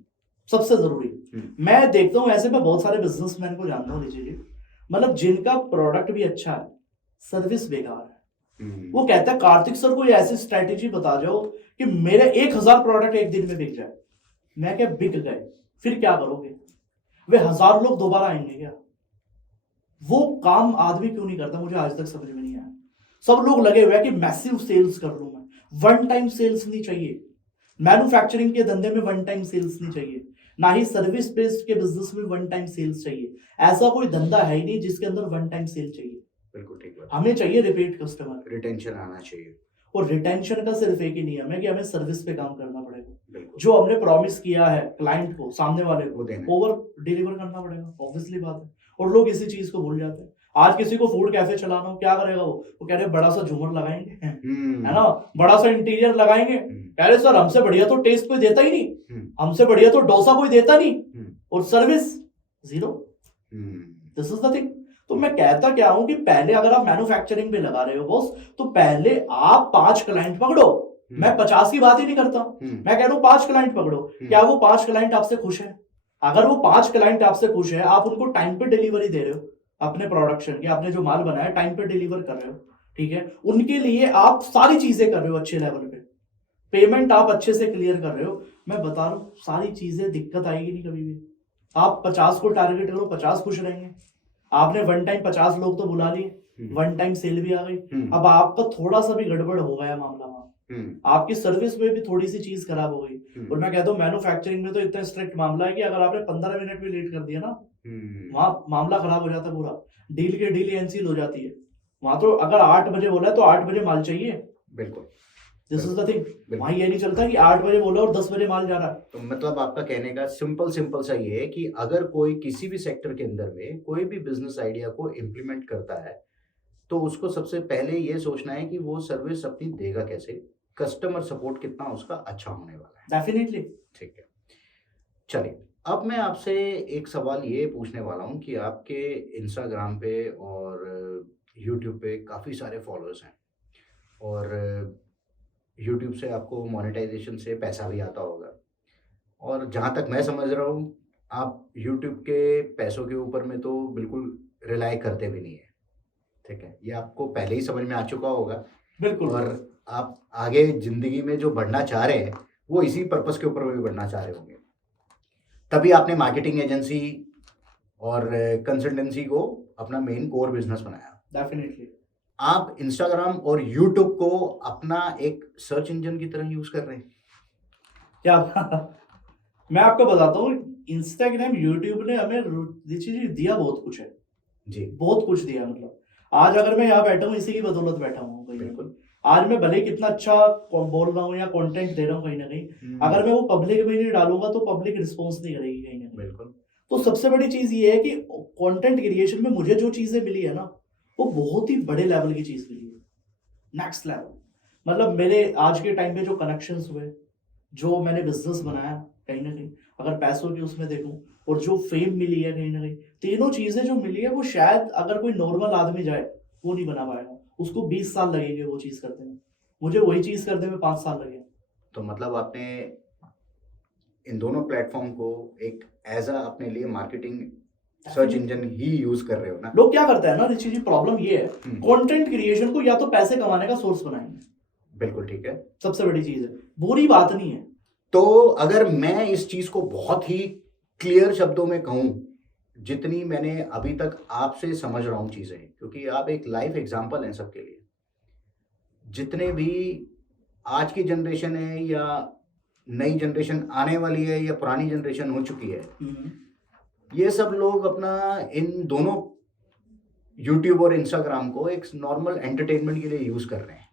सबसे जरूरी। मैं देखता हूं ऐसे, मैं बहुत सारे बिजनेसमैन को जानता हूं रिचुअली, मतलब जिनका प्रोडक्ट भी अच्छा है, सर्विस बेकार है। वो कहता है कार्तिक सर कोई ऐसी स्ट्रेटेजी बता जाओ कि मेरे 1000 प्रोडक्ट एक दिन में बिक जाए। मैं क्या, बिक गए फिर क्या करोगे? वे 1000 लोग दोबारा आएंगे क्या? वो काम आदमी क्यों नहीं करता, मुझे आज तक समझ में नहीं आया। सब लोग लगे हुए हैं कि मैसिव सेल्स कर लूं मैं, वन टाइम सेल्स नहीं चाहिए। मैन्युफैक्चरिंग के धंधे में वन टाइम सेल्स नहीं चाहिए, ना ही सर्विस बेस्ड के बिजनेस में वन टाइम सेल्स चाहिए। ऐसा कोई धंधा है ही नहीं जिसके अंदर वन टाइम सेल चाहिए। बिल्कुल ठीक बात। हमें चाहिए रिपीट कस्टमर, रिटेंशन आना चाहिए। और रिटेंशन का सिर्फ एक ही नियम है कि हमें सर्विस पे काम करना पड़ेगा। जो हमने प्रॉमिस किया है क्लाइंट को, सामने वाले को, ओवर डिलीवर करना पड़ेगा, ऑब्वियसली बात है। और लोग इसी चीज को भूल जाते हैं। आज किसी को फूड कैफे चलाना हो, क्या करेगा वो कह रहे बड़ा सा झूमर लगाएंगे, है ना, बड़ा सा इंटीरियर लगाएंगे, कह रहे सर हमसे बढ़िया तो टेस्ट कोई देता ही नहीं, हमसे बढ़िया तो डोसा कोई देता नहीं, और service zero. This is the thing. तो मैं कहता क्या हूं कि पहले अगर आप मैन्युफैक्चरिंग पे लगा रहे हो बॉस, तो पहले आप 5 क्लाइंट पकड़ो। मैं 50 की बात ही नहीं करता, मैं कह रहा हूं 5 क्लाइंट पकड़ो। क्या वो 5 क्लाइंट आपसे खुश है? अगर वो 5 क्लाइंट आपसे खुश है, आप उनको टाइम पे डिलीवरी दे रहे हो, अपने प्रोडक्शन की, आपने जो माल बनाया टाइम पे डिलीवर कर रहे हो, ठीक है, उनके लिए आप सारी चीजें कर रहे हो अच्छे लेवल पे, पेमेंट आप अच्छे से क्लियर कर रहे हो, मैं बता रहा हूं सारी चीजें, दिक्कत आएगी नहीं कभी भी। आप 50 को टारगेट करो, 50 खुश रहेंगे। आपने वन टाइम 50 लोग तो बुला लिए, वन टाइम सेल भी आ गई। अब आपका थोड़ा सा भी गड़बड़ हो गया मामला, आपकी सर्विस में भी थोड़ी सी चीज खराब हो गई, और मैं कहता हूँ मैन्युफैक्चरिंग में तो इतना स्ट्रिक्ट मामला है कि अगर आपने 15 मिनट भी लेट कर दिया ना, वहां मामला खराब हो जाता है पूरा, डील के डील कैंसिल हो जाती है। वहां तो अगर 8 बजे बोला है तो 8 बजे माल चाहिए। बिल्कुल, दिस इज द थिंग। वहां ये नहीं चलता कि 8 बजे बोला और 10 बजे माल जा रहा है। तो मतलब आपका कहने का सिंपल सा ये है कि अगर कोई किसी भी सेक्टर के अंदर में कोई भी बिजनेस आइडिया को इम्प्लीमेंट करता है, तो उसको सबसे पहले ये सोचना है कि वो सर्विस अपनी देगा कैसे, कस्टमर सपोर्ट कितना उसका अच्छा होने वाला है। डेफिनेटली। ठीक है, चलिए अब मैं आपसे एक सवाल ये पूछने वाला हूँ कि आपके इंस्टाग्राम पे और यूट्यूब पे काफ़ी सारे फॉलोअर्स हैं, और यूट्यूब से आपको मोनेटाइजेशन से पैसा भी आता होगा, और जहाँ तक मैं समझ रहा हूँ आप यूट्यूब के पैसों के ऊपर में तो बिल्कुल रिलाई करते भी नहीं है, ठीक है, ये आपको पहले ही समझ में आ चुका होगा। बिल्कुल। और आप आगे ज़िंदगी में जो बढ़ना चाह रहे हैं वो इसी पर्पस के ऊपर भी बढ़ना चाह रहे होंगे, तभी आपने मार्केटिंग एजेंसी और कंसल्टेंसी को अपना मेन कोर बिजनेस बनाया। डेफिनेटली। आप इंस्टाग्राम और यूट्यूब को अपना एक सर्च इंजन की तरह यूज कर रहे हैं। क्या मैं आपको बताता हूँ, इंस्टाग्राम यूट्यूब ने हमें दिया बहुत कुछ है, जी बहुत कुछ दिया। मतलब आज अगर मैं यहाँ बैठा हूँ इसी की बदौलत बैठा हूँ कहीं ना बिल्कुल। कहीं। आज मैं भले कितना अच्छा बोल रहा हूँ या कंटेंट दे रहा हूँ कहीं ना कहीं, अगर मैं वो पब्लिक में नहीं डालूंगा तो पब्लिक रिस्पॉन्स नहीं करेगी कहीं ना कहीं। बिल्कुल तो सबसे बड़ी चीज ये है कि कंटेंट क्रिएशन में मुझे जो चीजें मिली है ना, वो बहुत ही बड़े लेवल की चीज मिली है, नेक्स्ट लेवल। मतलब मेरे आज के टाइम पे जो कनेक्शंस हुए, जो मैंने बिजनेस बनाया कहीं ना कहीं, अगर पैसों की उसमें देखूं, और जो फेम मिली है कहीं ना कहीं, तीनों चीजें जो मिली है वो शायद अगर कोई नॉर्मल आदमी जाए वो नहीं बना पाएगा। उसको 20 साल लगेंगे वो चीज करने में, मुझे वही चीज करने में 5 साल लगे। तो मतलब आपने इन दोनों प्लेटफॉर्म को एक एज अ अपने लिए मार्केटिंग सर्च इंजन ही यूज कर रहे हो ना। लोग क्या करते हैं ना ऋषि जी, प्रॉब्लम ये है, कंटेंट क्रिएशन को या तो पैसे कमाने का सोर्स बनाएंगे। बिल्कुल ठीक है, सबसे बड़ी चीज है, बुरी बात नहीं है। तो अगर मैं इस चीज को बहुत ही क्लियर शब्दों में कहूं, जितनी मैंने अभी तक आपसे समझ रहा हूं चीजें, क्योंकि आप एक लाइफ एग्जांपल हैं सबके लिए। जितने भी आज की जनरेशन है या नई जनरेशन आने वाली है या पुरानी जनरेशन हो चुकी है, ये सब लोग अपना इन दोनों यूट्यूब और इंस्टाग्राम को एक नॉर्मल एंटरटेनमेंट के लिए यूज कर रहे हैं।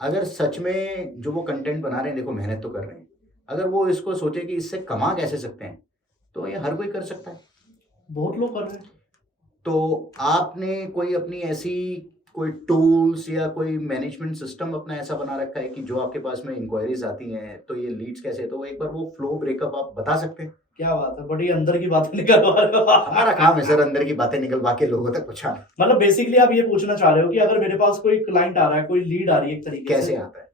अगर सच में जो वो कंटेंट बना रहे हैं, देखो मेहनत तो कर रहे हैं, अगर वो इसको सोचे कि इससे कमा कैसे सकते हैं, तो ये हर कोई कर सकता है, बहुत लोग कर रहे हैं। तो आपने कोई अपनी ऐसी कोई टूल्स या कोई मैनेजमेंट सिस्टम अपना ऐसा बना रखा है कि जो आपके पास में इंक्वायरीज आती हैं तो ये लीड्स कैसे, तो एक बार वो फ्लो ब्रेकअप आप बता सकते हैं? क्या बात है, बड़ी अंदर की बातें निकलवा रहे हो। हमारा काम है सर अंदर की बातें निकलवा के लोगों तक पहुंचाना। मतलब बेसिकली आप ये पूछना चाह रहे हो कि अगर मेरे पास कोई क्लाइंट आ रहा है, कोई लीड आ रही है एक तरीके कैसे से, आता है,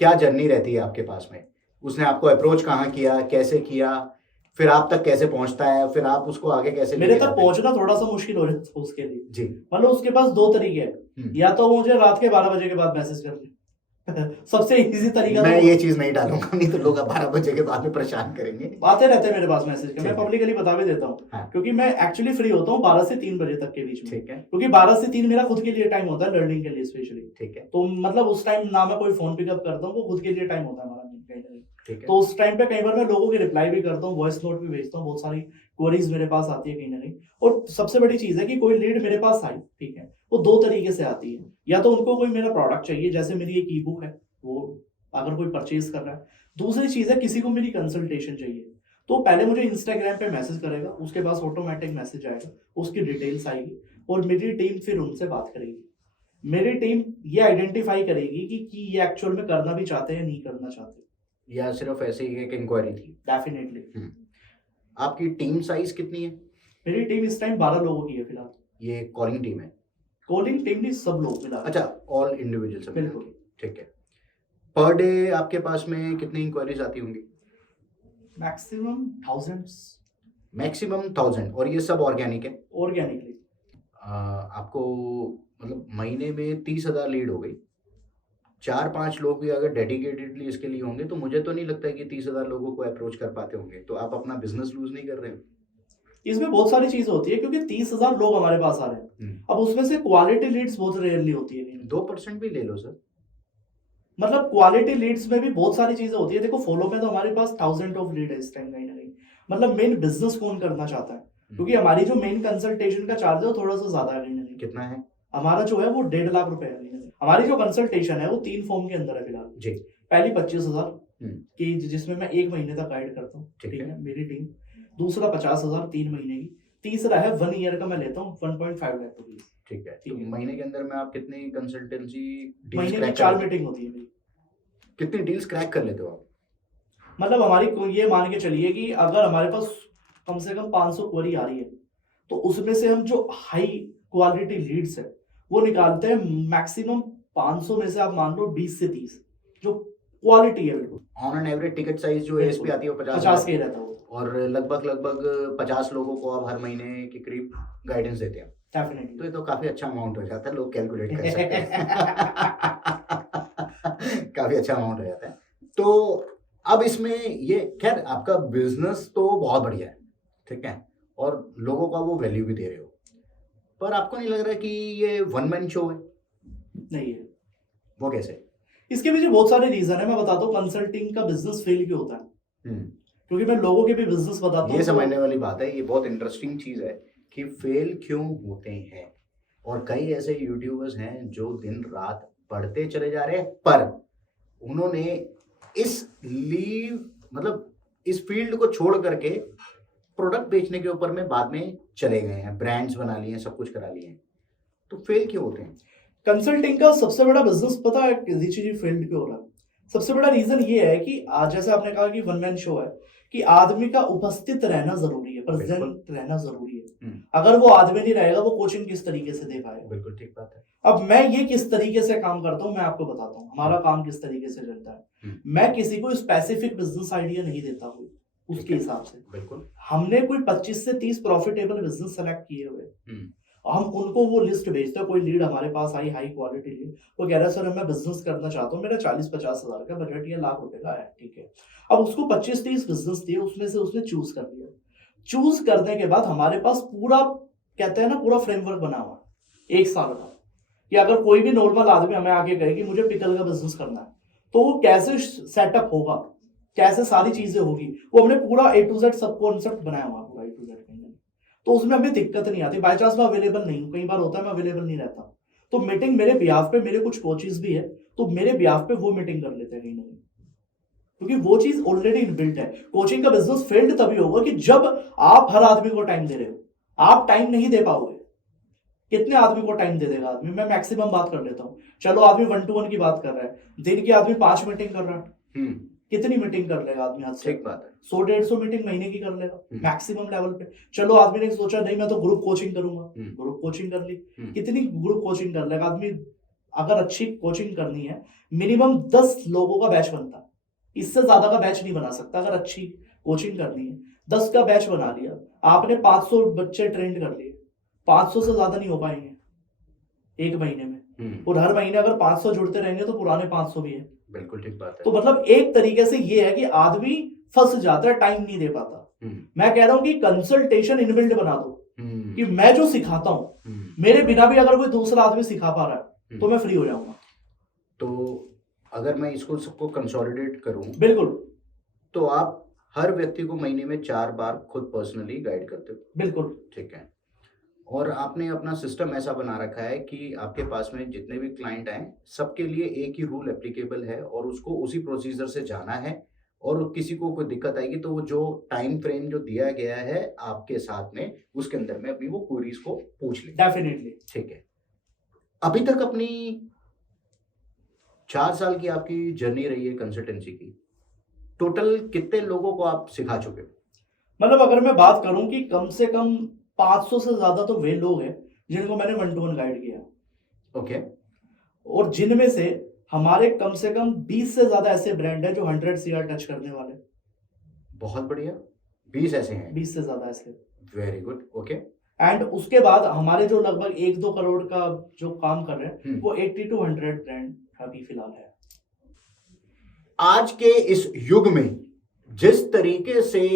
क्या जर्नी रहती है आपके पास में, उसने आपको अप्रोच कहाँ किया, कैसे किया, फिर आप तक कैसे पहुंचता है, फिर आप उसको आगे कैसे मेरे लेके तक जाते हैं? पहुंचना थोड़ा सा मुश्किल हो जाता है उसके लिए। जी मतलब उसके पास दो तरीके हैं, या तो वो मुझे रात के 12 बजे के बाद मैसेज कर दे। सबसे इजी तरीका मैं तो ये चीज नहीं डालूंगा, नहीं तो लोग 12 बजे के बाद में परेशान करेंगे। आते रहते हैं मेरे पास मैसेज के, मैं ठीक है। पब्लिकली बता भी देता हूँ। हाँ। क्योंकि मैं एक्चुअली फ्री होता हूँ 12 से 3 बजे तक के बीच में, ठीक है क्योंकि 12 से 3 मेरा खुद के लिए टाइम होता है, लर्निंग के लिए स्पेशली। ठीक है तो मतलब उस टाइम ना मैं कोई फोन पिकअप करता हूँ, वो खुद के लिए टाइम होता है हमारा कहीं ना कहीं। ठीक है तो उस टाइम पे कई बार मैं लोगों की रिप्लाई भी करता हूँ, वॉइस नोट भी भेजता हूँ, बहुत सारी क्वेरीज मेरे पास आती है कहीं ना कहीं। और सबसे बड़ी चीज है कि कोई लीड मेरे पास आई, ठीक है, वो दो तरीके से आती है। या तो उनको कोई मेरा प्रोडक्ट चाहिए, जैसे मेरी एक ई बुक है, वो अगर कोई परचेज कर रहा है। दूसरी चीज है किसी को मेरी कंसल्टेशन चाहिए, तो पहले मुझे इंस्टाग्राम पे मैसेज करेगा, उसके पास ऑटोमेटिक मैसेज आएगा, उसकी डिटेल्स आएगी, और मेरी टीम फिर उनसे बात करेगी। मेरी टीम ये आइडेंटिफाई करेगी कि ये एक्चुअल में करना भी चाहते हैं नहीं करना चाहते, या सिर्फ ऐसे ही एक इंक्वायरी थी? डेफिनेटली। आपकी टीम साइज कितनी है? मेरी टीम इस टाइम 12 लोगों की है फिलहाल। ये कॉलिंग टीम है? कॉलिंग टीम नहीं, सब लोग मिला। अच्छा, ऑल इंडिविजुअल सब? बिल्कुल। ठीक है। पर डे आपके पास में कितनी इंक्वायरीज आती होंगी? Maximum thousands. मैक्सिमम 1000, और ये सब ऑर्गेनिक है? ऑर्गेनिकली। आपको मतलब महीने में 30,000 लीड हो गई, 4-5 लोग भी अगर डेडिकेटेडली इसके लिए होंगे, तो मुझे तो नहीं लगता है कि 30,000 लोगों को अप्रोच कर पाते होंगे। तो आप अपना बिजनेस लूज नहीं कर रहे हो? इसमें बहुत सारी चीज होती है, क्योंकि 30,000 लोग हमारे पास आ रहे हैं। अब उसमें से क्वालिटी लीड्स बहुत रेयरली होती है। 2% भी ले लो सर। मतलब क्वालिटी लीड्स में भी बहुत सारी चीजें होती है। देखो फॉलो में तो हमारे पास 1000 ऑफ लीड है इस टाइम कहीं ना कहीं। मतलब मेन बिजनेस कौन करना चाहता है, क्योंकि हमारी जो मेन कंसल्टेशन का चार्ज है वो थोड़ा सा ज्यादा है कहीं ना कहीं। कितना है? हमारा जो है वो 1.5 लाख रुपए है। हमारी जो कंसल्टेशन है वो 3 फॉर्म के अंदर है फिलहाल जी। पहली 25,000 की, जिसमें मैं 1 महीने तक गाइड करता हूँ, ठीक है, मेरी टीम। दूसरा 50,000 3 महीने की। तीसरा है 1 ईयर का, मैं लेता हूँ 1.5 लाख रुपीज। ठीक है। तो महीने के अंदर में आप कितनी कंसल्टेंसी महीने में 4 मीटिंग होती है मेरी। कितनी डील्स क्रैक कर लेते हो आप? मतलब हमारी ये मान के चलिए कि अगर हमारे पास कम से कम 500 क्वेरी आ रही है, तो उसमें से हम जो हाई क्वालिटी लीड्स है वो निकालते हैं। मैक्सिमम 500 में से आप मान लो 20 से 30 जो क्वालिटी है। बिल्कुल on an average ticket size जो एसपी आती है वो 50 के रहता है, और लगभग 50 लोगों को आप हर महीने के करीब गाइडेंस देते हैं। डेफिनेटली। तो ये तो काफी अच्छा अमाउंट हो जाता है, लोग कैलकुलेट कर सकते हैं। काफी अच्छा अमाउंट हो जाता है। तो अब इसमें ये खैर आपका बिजनेस तो बहुत बढ़िया है, ठीक है, और लोगों का वो वैल्यू भी दे रहे हो, पर आपको नहीं लग रहा कि ये वन मैन शो है? नहीं है। वो कैसे? इसके पीछे बहुत सारे रीजन है, मैं बताता हूँ। कंसल्टिंग का बिजनेस फेल क्यों होता है, हम्म, क्योंकि मैं लोगों के भी बिजनेस बताता हूँ। ये समझने वाली बात है, ये बहुत इंटरेस्टिंग चीज है कि फेल क्यों होते हैं। और कई ऐसे यूट्यूबर्स हैं जो दिन रात पढ़ते चले जा रहे हैं, पर उन्होंने इस मतलब इस फील्ड को छोड़ करके प्रोडक्ट बेचने के ऊपर में बाद में चले गए हैं, ब्रांड्स बना लिए हैं, सब कुछ करा लिए हैं। तो फेल क्यों होते हैं? कंसल्टिंग का सबसे बड़ा बिजनेस पता है किसी चीज फील्ड क्यों हो रहा है? सबसे बड़ा रीजन ये है कि आज जैसे आपने कहा कि वन मैन शो है, कि आदमी का उपस्थित रहना जरूरी है, प्रेजेंट रहना जरूरी है। अगर वो आदमी नहीं रहेगा, वो कोचिंग किस तरीके से दे पाएगा? बिल्कुल ठीक बात है। अब मैं ये किस तरीके से काम करता हूँ मैं आपको बताता हूँ, हमारा काम किस तरीके से चलता है। मैं किसी को स्पेसिफिक बिजनेस आइडिया नहीं देता हूँ उसके हिसाब से। बिल्कुल। हमने कोई 25 से 30 प्रॉफिटेबल बिजनेस सेलेक्ट किए हुए, हम उनको वो लिस्ट भेजते हैं। कोई लीड हमारे पास आई, हाई क्वालिटी लीड, वो कह रहा है सर मैं बिजनेस करना चाहता हूँ, मेरा 40-50 हजार का बजट या लाख रुपए का है, ठीक है। अब उसको 25-30 बिजनेस दिए, उसमें से उसने चूज कर लिया। चूज करने के बाद हमारे पास पूरा, कहते हैं ना, पूरा फ्रेमवर्क बना हुआ 1 साल का, कि अगर कोई भी नॉर्मल आदमी हमें आके कहे कि मुझे पिकल का बिजनेस करना है, तो वो कैसे सेटअप होगा, कैसे सारी चीजें होगी, वो हमने पूरा A to Z सब कॉन्सेप्ट बनाया हुआ, पूरा A to Z। तो उसमें हमें दिक्कत नहीं आती। बाय चांस मैं अवेलेबल नहीं हूँ, कई बार होता है मैं अवेलेबल नहीं रहता, तो मीटिंग मेरे बिहाफ पे, मेरे कुछ कोचेस भी है, तो मेरे बिहाफ पे वो मीटिंग कर लेते हैं कहीं ना कहीं, क्योंकि वो चीज ऑलरेडी इनबिल्ट है। कोचिंग का बिजनेस फेल्ड तभी होगा कि जब आप हर आदमी को टाइम दे रहे हो। आप टाइम नहीं दे पाओगे। कितने आदमी को टाइम दे देगा आदमी? मैं मैक्सिमम बात कर लेता हूँ, चलो आदमी 1 to 1 की बात कर रहा है, दिन की आदमी 5 मीटिंग कर रहा है, कितनी मीटिंग कर लेगा आदमी? हाथ से ठीक बात है, 100-150 मीटिंग महीने की कर लेगा मैक्सिमम लेवल पे। चलो आदमी ने सोचा नहीं मैं तो ग्रुप कोचिंग करूंगा, ग्रुप कोचिंग कर ली, कितनी ग्रुप कोचिंग कर लेगा आदमी? अगर अच्छी कोचिंग करनी है, मिनिमम 10 लोगों का बैच बनता है, इससे ज्यादा का बैच नहीं बना सकता। अगर अच्छी कोचिंग करनी है, 10 का बैच बना लिया आपने, 500 बच्चे ट्रेंड कर लिए, 500 से ज्यादा नहीं हो पाएंगे एक महीने में। और हर महीने अगर 500 जुड़ते रहेंगे तो पुराने 500 भी है। बिल्कुल ठीक बात है। तो मतलब एक तरीके से ये है कि आदमी फंस जाता है, टाइम नहीं दे पाता। मैं कह रहा हूं कि कंसल्टेशन इनबिल्ट बना दो, कि मैं जो सिखाता हूं, मेरे बिना भी अगर कोई दूसरा आदमी सिखा पा रहा है तो मैं फ्री हो जाऊंगा। तो अगर मैं इसको सबको कंसोलिडेट करूं, बिल्कुल, तो आप हर व्यक्ति को महीने में 4 बार खुद पर्सनली गाइड करते हो? बिल्कुल ठीक है। और आपने अपना सिस्टम ऐसा बना रखा है कि आपके पास में जितने भी क्लाइंट आए, सबके लिए एक ही रूल एप्लीकेबल है और उसको उसी प्रोसीजर से जाना है। और किसी को कोई दिक्कत आएगी तो वो जो टाइम फ्रेम जो दिया गया है आपके साथ में, उसके अंदर में अपनी वो क्वेरीज को पूछ ले। डेफिनेटली। ठीक है। अभी तक अपनी 4 साल की आपकी जर्नी रही है कंसल्टेंसी की, टोटल कितने लोगों को आप सिखा चुके हो? मतलब अगर मैं बात करूं कि कम से कम 500 से ज्यादा तो वे लोग हैं जिनको मैंने 1 to 1 गाइड किया। ओके। और जिनमें से हमारे कम से कम 20 से ज्यादा ऐसे ब्रांड है जो 100 CR टच करने वाले। बहुत बढ़िया। 20 ऐसे हैं? 20 से ज्यादा ऐसे। Very good. ओके। एंड उसके बाद हमारे जो लगभग 1-2 करोड़ का जो काम कर रहे हैं, वो 80 to 100 ब्रांड अभी फिलहाल है। आज के इस युग में जिस तरीके से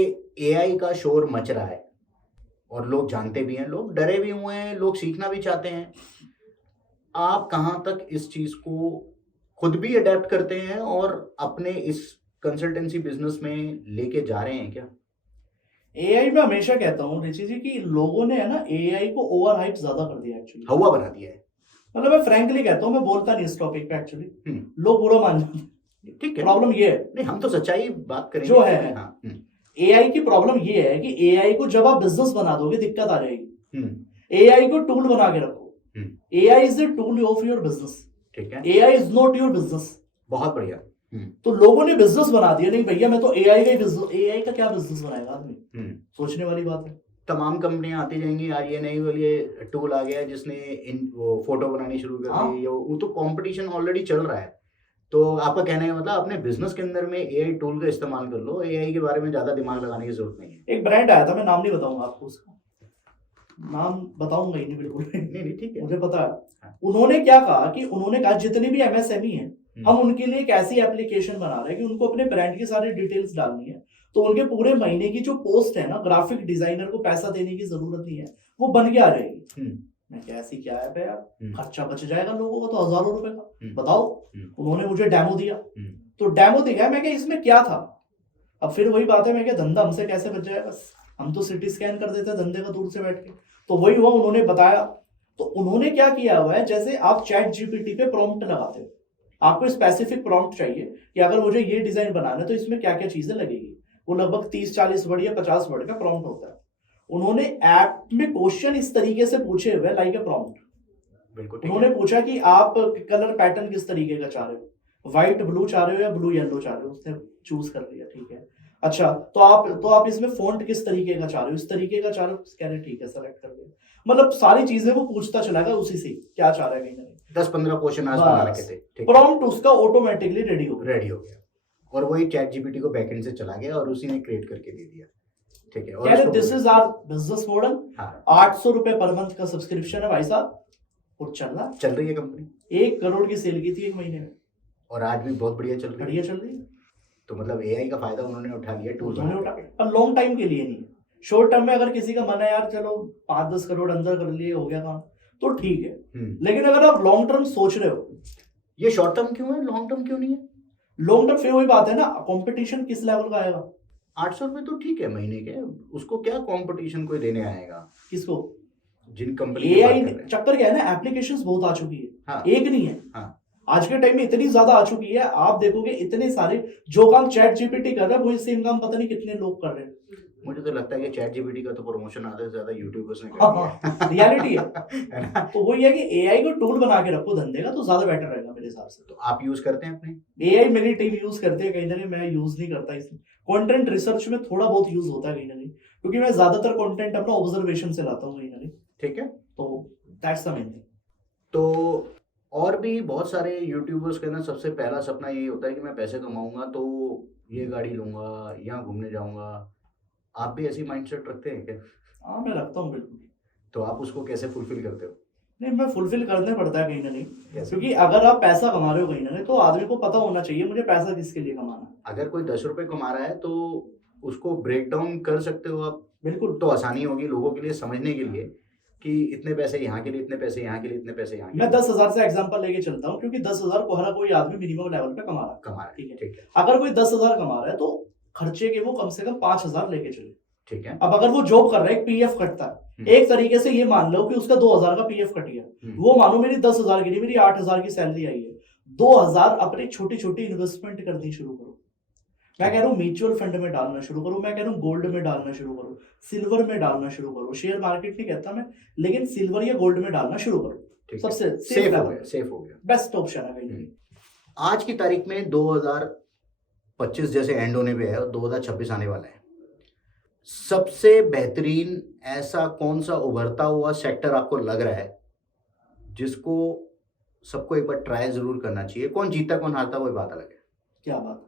AI का शोर मच रहा है, और लोग जानते भी हैं, लोग डरे भी हुए हैं, लोग सीखना भी चाहते हैं, आप कहां तक इस चीज को खुद भी अडेप्ट करते हैं और अपने इस कंसल्टेंसी बिजनेस में लेके जा रहे हैं क्या? AI में हमेशा कहता हूँ ऋषि जी कि लोगों ने है ना AI को ओवर हाइप ज्यादा कर दिया एक्चुअली, हवा बना दिया है। मतलब मैं फ्रैंकली कहता हूँ, मैं बोलता नहीं इस टॉपिक पे एक्चुअली, लोग बुरा मान जाते हैं। ठीक है, प्रॉब्लम ये है, नहीं हम तो सच्चाई बात करेंगे जो है। हाँ। AI की प्रॉब्लम ये है कि AI को जब आप बिजनेस बना दोगे दिक्कत आ जाएगी। AI को टूल बना के रखो। AI is the tool of your business. ठीक है। AI is not your business. बहुत बढ़िया। तो लोगों ने बिजनेस बना दिया, नहीं भैया मैं तो AI का ही बिजनेस, AI का क्या बिजनेस बनाएगा आदमी? सोचने वाली बात है। तमाम कंपनियां आती जाएंगी, यार ये नई वाली टूल आ गया है जिसने वो फोटो बनानी शुरू कर दी, वो तो कंपटीशन ऑलरेडी चल रहा है। तो आपका कहने का मतलब अपने बिजनेस के अंदर में AI टूल का इस्तेमाल कर लो, AI के बारे में ज्यादा दिमाग लगाने की जरूरत नहीं है। एक ब्रांड आया था, मैं नाम नहीं बताऊंगा आपको, उसका नाम बताऊंगा ही नहीं, बिल्कुल नहीं ठीक है, मुझे पता है। उन्होंने क्या कहा कि उन्होंने कहा जितने भी MSME हैं, हम उनके लिए एक ऐसी एप्लीकेशन बना रहे हैं कि उनको अपने ब्रांड की सारी डिटेल्स डालनी है, तो उनके पूरे महीने की जो पोस्ट है ना, ग्राफिक डिजाइनर को पैसा देने की जरूरत नहीं है, वो बन के आ जाएगी। मैं क्या ऐसी क्या ऐप है यार, हम्म, खर्चा बच जाएगा लोगों का तो हजारों रुपए का, हम्म, बताओ। उन्होंने मुझे डेमो दिया, हम्म, तो डेमो दिखाया, मैं क्या इसमें क्या था। अब फिर वही बात है, मैं क्या धंधा हमसे कैसे बच जाएगा, बस हम तो सिटी स्कैन कर देते हैं धंधे का दूर से बैठ के। तो वही हुआ, उन्होंने बताया। तो उन्होंने क्या किया हुआ है, जैसे आप चैट जीपीटी पे प्रॉम्प्ट लगाते हो, आपको स्पेसिफिक प्रॉम्प्ट चाहिए कि अगर मुझे ये डिजाइन बनाना है तो इसमें क्या क्या चीजें लगेगी। वो लगभग 30-40 वर्ड या 50 वर्ड का प्रॉम्प्ट होता है। उन्होंने ऐप में क्वेश्चन इस तरीके से पूछे हुए लाइक ए प्रॉम्प्ट। बिल्कुल ठीक उन्होंने है। पूछा कि आप कलर पैटर्न किस तरीके का चाह रहे हो, व्हाइट ब्लू चाह रहे हो या ब्लू येलो चाह रहे हो, उसने चूज कर लिया, ठीक है। अच्छा, तो आप इसमें फॉन्ट किस तरीके का चाह रहे हो, इस तरीके का चाह रहे हो, कह रहे ठीक है, सेलेक्ट कर लिया। मतलब सारी चीजें वो पूछता चला गया उसी से क्या चाह रहा है, कहीं ना कहीं 10-15 क्वेश्चन आज बना रखे थे, ठीक है, प्रॉम्प्ट उसका ऑटोमेटिकली रेडी हो गया। रेडी हो गया, और वही चैट जीपीटी को बैकएंड से चला गया और उसी ने क्रिएट करके दे दिया, ठीक है। और कह रहे उसको this is our business model, हाँ, 800 रुपए पर मंथ का सब्सक्रिप्शन है भाई साहब, और चल रहा है। चल रही है कंपनी, 1 करोड़ की सेल की थी 1 महीने में, और आज भी बहुत बढ़िया चल रही है। बढ़िया चल रही है। तो मतलब एआई का फायदा उन्होंने उठा लिया, टूल उन्होंने बना उठा, करके। पर लॉन्ग टाइम के लिए नहीं, शॉर्ट टर्म में अगर किसी का मन है यार चलो 5-10 करोड़ अंदर कर लिए, हो गया काम, तो ठीक है। लेकिन अगर आप लॉन्ग टर्म सोच रहे हो, ये शॉर्ट टर्म क्यों है, लॉन्ग टर्म क्यों नहीं है? लॉन्ग टर्म फिर वही बात है ना, कंपटीशन किस लेवल का आएगा। 800 रुपये तो ठीक है महीने के, उसको क्या कंपटीशन कोई देने आएगा, किसको, जिन कंपनी एआई चक्कर क्या है ना, एप्लीकेशंस बहुत आ चुकी है, हाँ, एक नहीं है। हाँ, आज के टाइम में इतनी ज्यादा आ चुकी है, आप देखोगे इतने सारे, जो काम चैट जीपीटी कर रहा है वही सेम काम पता नहीं कितने लोग कर रहे हैं। मुझे तो लगता है कि चैट जीपीटी का तो प्रमोशन आधे से ज्यादा यूट्यूबर्स ने कर हाँ, दिया हाँ, रियलिटी है। है ना? तो वही है कि एआई को टूल बना के रखो धंधे का, तो ज्यादा बेटर रहेगा मेरे हिसाब से। तो आप यूज करते हैं अपने? एआई मेरी टीम यूज करती है, कहीं ना कहीं मैं यूज नहीं करता इसमें। कंटेंट रिसर्च में थोड़ा बहुत यूज होता है कहीं ना कहीं, क्योंकि मैं ज्यादातर कंटेंट अपना ऑब्जर्वेशन से लाता हूँ कहीं ना कहीं, ठीक है। तो दैट्स द मेन थिंग। तो और भी बहुत सारे यूट्यूबर्स का ना सबसे पहला सपना यही होता है कि मैं पैसे कमाऊंगा तो ये गाड़ी लूंगा, यहाँ घूमने जाऊंगा। आप भी ऐसी माइंडसेट रखते हैं क्या? हाँ, मैं रखता हूँ बिल्कुल। तो आप उसको कैसे फुलफिल करते हो? नहीं, मैं फुलफिल करना पड़ता है कहीं ना कहीं, कैसे? क्योंकि अगर आप पैसा कमा रहे हो कहीं ना कहीं, तो आदमी को पता होना चाहिए मुझे पैसा किसके लिए कमाना है। अगर कोई 10 रुपए कमा रहा है तो उसको ब्रेक डाउन कर सकते हो आप, बिल्कुल, तो आसानी होगी लोगों के लिए समझने के लिए कि इतने पैसे यहाँ के लिए, इतने पैसे यहाँ के लिए, इतने पैसे यहाँ के मैं लिए 10,000 से एग्जांपल लेके चलता हूँ, क्योंकि 10,000 को हर कोई आदमी मिनिमम लेवल पे कमा रहा है, कमा रहा है, ठीक है। ठीक है, अगर कोई 10,000 कमा रहा है तो खर्चे के वो कम से कम 5,000 लेके चले। ठीक है। अब अगर वो जॉब कर रहा है, पीएफ कटता है, एक तरीके से ये मान लो कि उसका 2,000 का पीएफ कट गया, वो मानो मेरी 10,000 की नहीं, मेरी 8,000 की सैलरी आई है, 2,000 अपनी छोटी छोटी इन्वेस्टमेंट करनी शुरू करो। मैं कह रहा हूँ म्यूचुअल फंड में डालना शुरू करो, मैं कह रहा हूँ गोल्ड में डालना शुरू करो, सिल्वर में डालना शुरू करो, शेयर मार्केट नहीं कहता मैं, लेकिन सिल्वर या गोल्ड में डालना शुरू करो, ठीक है। सबसे सेफ हो गया, सेफ हो गया, बेस्ट ऑप्शन है कहीं। आज की तारीख में 2025 जैसे एंड होने पे है और 2026 आने वाला है, सबसे बेहतरीन ऐसा कौन सा उभरता हुआ सेक्टर आपको लग रहा है जिसको सबको एक बार ट्राई जरूर करना चाहिए? कौन जीता कौन हारता वही बात अलग है। क्या बात,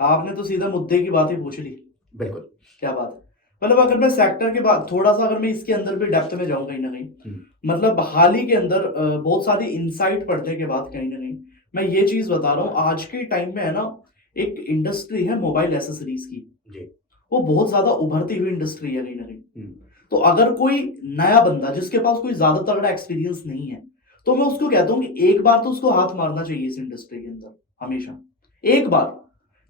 आपने तो सीधा मुद्दे की बात ही पूछ ली। बिल्कुल, क्या बात है, मतलब अगर मैं सेक्टर के बाद थोड़ा सा, अगर मैं इसके अंदर भी डेप्थ में जाऊं कहीं ना कहीं, मतलब हाल ही के अंदर बहुत सारी इंसाइट पढ़ने के बाद कहीं ना कहीं मैं ये चीज बता रहा हूँ, आज के टाइम में है ना, एक इंडस्ट्री है मोबाइल एसेसरीज की जी, वो बहुत ज्यादा उभरती हुई इंडस्ट्री है कहीं ना कहीं। तो अगर कोई नया बंदा जिसके पास कोई ज्यादा तगड़ा एक्सपीरियंस नहीं है, तो मैं उसको कहता हूँ कि एक बार तो उसको हाथ मारना चाहिए इस इंडस्ट्री के अंदर, हमेशा एक बार।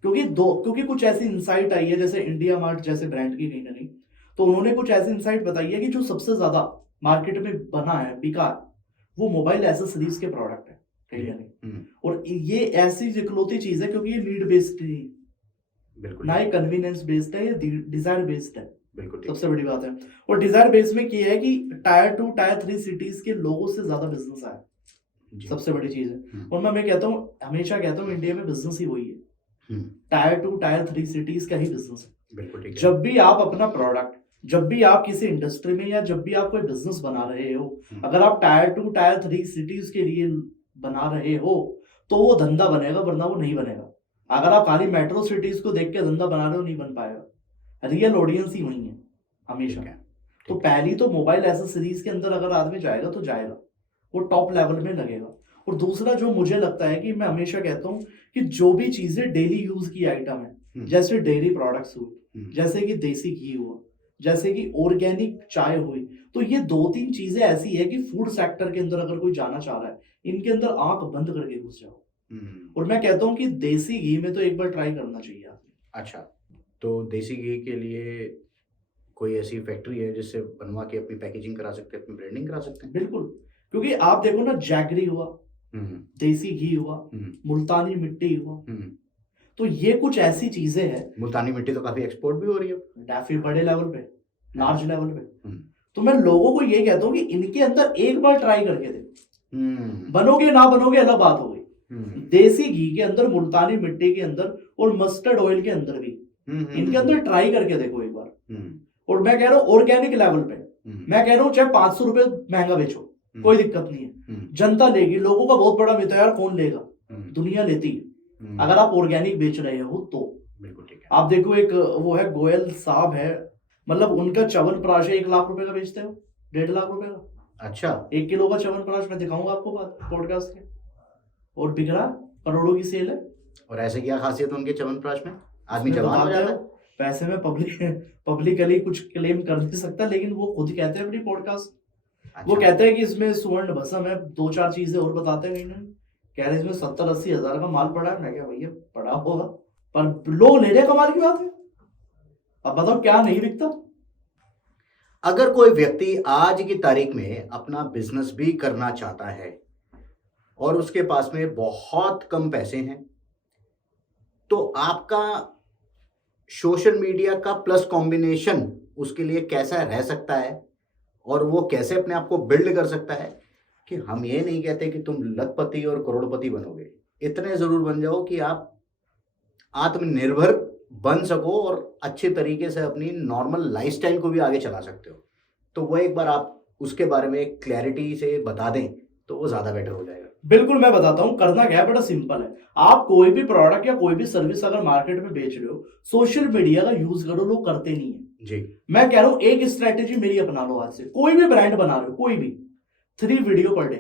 क्योंकि कुछ ऐसी इंसाइट आई है, जैसे इंडिया मार्ट जैसे ब्रांड की कहीं ना कहीं, तो उन्होंने कुछ ऐसी इंसाइट बताई है कि जो सबसे ज्यादा मार्केट में बना है, बिका है, वो मोबाइल एसेसरीज के प्रोडक्ट है कहीं ना कहीं। और ये ऐसी इकलौती चीज है, क्योंकि ये नीड बेस्ड नहीं, बिल्कुल ना ही कन्वीनियंस बेस्ड है, ये डिजायर बेस्ड है, बिल्कुल सबसे बड़ी बात है। और डिजायर बेस में क्या है कि टायर 2 टायर 3 सिटीज के लोगों से ज्यादा बिजनेस आया, सबसे बड़ी चीज है। और मैं कहता हूँ, हमेशा कहता हूँ, इंडिया में बिजनेस ही वही है, टायर 2 टायर 3 सिटीज का ही बिजनेस है। बिल्कुल ठीक है। जब भी आप अपना प्रोडक्ट, जब भी आप किसी इंडस्ट्री में या जब भी आप कोई बिजनेस बना रहे हो, अगर आप टायर 2 टायर 3 सिटीज के लिए बना रहे हो तो वो धंधा बनेगा, वरना वो नहीं बनेगा। अगर आप खाली मेट्रो सिटीज को देख के धंधा बना रहे हो, नहीं बन पाएगा। रियल ऑडियंस ही वही है हमेशा। तो पहली तो मोबाइल एसेसरीज के अंदर अगर आदमी जाएगा तो जाएगा, वो टॉप लेवल में लगेगा। और दूसरा जो मुझे लगता है कि मैं हमेशा कहता हूँ कि जो भी चीजें डेली यूज की आइटम है, जैसे डेयरी प्रोडक्ट्स हुए, जैसे कि देसी घी हुआ, जैसे कि ऑर्गेनिक चाय हुई। तो ये 2-3 चीजें ऐसी है कि फूड सेक्टर के अंदर अगर कोई जाना चाह रहा है, इनके अंदर आंख बंद करके घुस जाओ। और मैं कहता हूँ कि देसी घी में तो एक बार ट्राई करना चाहिए आदमी। अच्छा, तो देसी घी के लिए कोई ऐसी फैक्ट्री है जिससे बनवा के अपनी पैकेजिंग करा सकते हैं, अपनी ब्रांडिंग करा सकते हैं? बिल्कुल, क्योंकि आप देखो ना, जैगरी हुआ, हम्म, देसी घी हुआ, हम्म, मुल्तानी मिट्टी हुआ, हम्म। तो ये कुछ ऐसी चीजें हैं। मुल्तानी मिट्टी तो काफी एक्सपोर्ट भी हो रही है। काफी बड़े लेवल पे, लार्ज लेवल पे। हम्म, तो मैं लोगों को ये कहता हूँ कि इनके अंदर एक बार ट्राई करके देखो। हम्म, बनोगे ना बनोगे अलग बात हो गई। हम्म, देसी घी के अंदर, मुल्तानी मिट्टी के अंदर और मस्टर्ड ऑयल के अंदर भी इनके अंदर ट्राई करके देखो एक बार। और मैं कह रहा हूँ ऑर्गेनिक लेवल पे, मैं कह रहा हूँ चाहे 500 रुपए महंगा बेचो, कोई दिक्कत नहीं है, जनता लेगी। लोगों का बहुत बड़ा मित्र है यार, कौन लेगा, दुनिया लेती है अगर आप ऑर्गेनिक बेच रहे हो तो। बिल्कुल ठीक है। आप देखो, एक वो है गोयल साहब है, मतलब उनका च्यवनप्राश 1 लाख रुपए का बेचते हो, 1.5 लाख रुपए का। अच्छा, 1 किलो का च्यवनप्राश मैं दिखाऊंगा आपको बात पॉडकास्ट के, और बिक रहा, करोड़ों की सेल है। और ऐसे क्या खासियत उनके च्यवनप्राश में? आदमी उसमें जवान हो बताते जाता हो, है। पैसे में पब्लिकली कुछ क्लेम कर नहीं सकता, लेकिन वो खुद कहते हैं अपनी पॉडकास्ट। वो अच्छा, कहते हैं कि इसमें सुवर्ण भस्म है, 2-4 चीजें और बताते हैं। कहीं कह रहे इसमें 70-80 हजार का माल पड़ा है। मैं क्या भैया, पड़ा होगा, पर लोग ले रहे, कमाल की बात है। अब बताओ क्या नहीं बिकता। अगर कोई व्यक्ति आज की तारीख में अपना बिजनेस भी करना चाहता है और उसके पास में बहुत कम पैसे हैं, तो आपका सोशल मीडिया का प्लस कॉम्बिनेशन उसके लिए कैसा रह सकता है, और वो कैसे अपने आप को बिल्ड कर सकता है? कि हम ये नहीं कहते कि तुम लखपति और करोड़पति बनोगे, इतने जरूर बन जाओ कि आप आत्मनिर्भर बन सको और अच्छे तरीके से अपनी नॉर्मल लाइफस्टाइल को भी आगे चला सकते हो। तो वो एक बार आप उसके बारे में क्लैरिटी से बता दें तो वो ज्यादा बेटर हो जाएगा। बिल्कुल, मैं बताता हूँ। करना क्या है, बड़ा सिंपल है। आप कोई भी प्रोडक्ट या कोई भी सर्विस अगर मार्केट में बेच रहे हो, सोशल मीडिया का यूज करो। लोग करते नहीं है जी। मैं कह रहा हूँ एक स्ट्रेटेजी मेरी अपना लो आज से। कोई भी ब्रांड बना रहे हो, कोई भी, 3 वीडियो पर डे,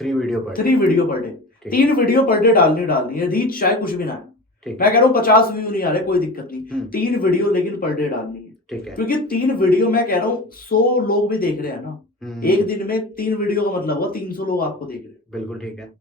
3 वीडियो पर 3 video per day, 3 video per day डालनी है। रीच चाहे कुछ भी ना है, मैं कह रहा हूँ 50 व्यू नहीं आ रहे, कोई दिक्कत नहीं, 3 वीडियो लेकिन पर डे डालनी है। ठीक है, क्योंकि 3 वीडियो, मैं कह रहा हूँ 100 लोग भी देख रहे हैं ना, एक दिन में 3 वीडियो का मतलब हुआ 300 लोग आपको देख रहे हैं। बिल्कुल ठीक है।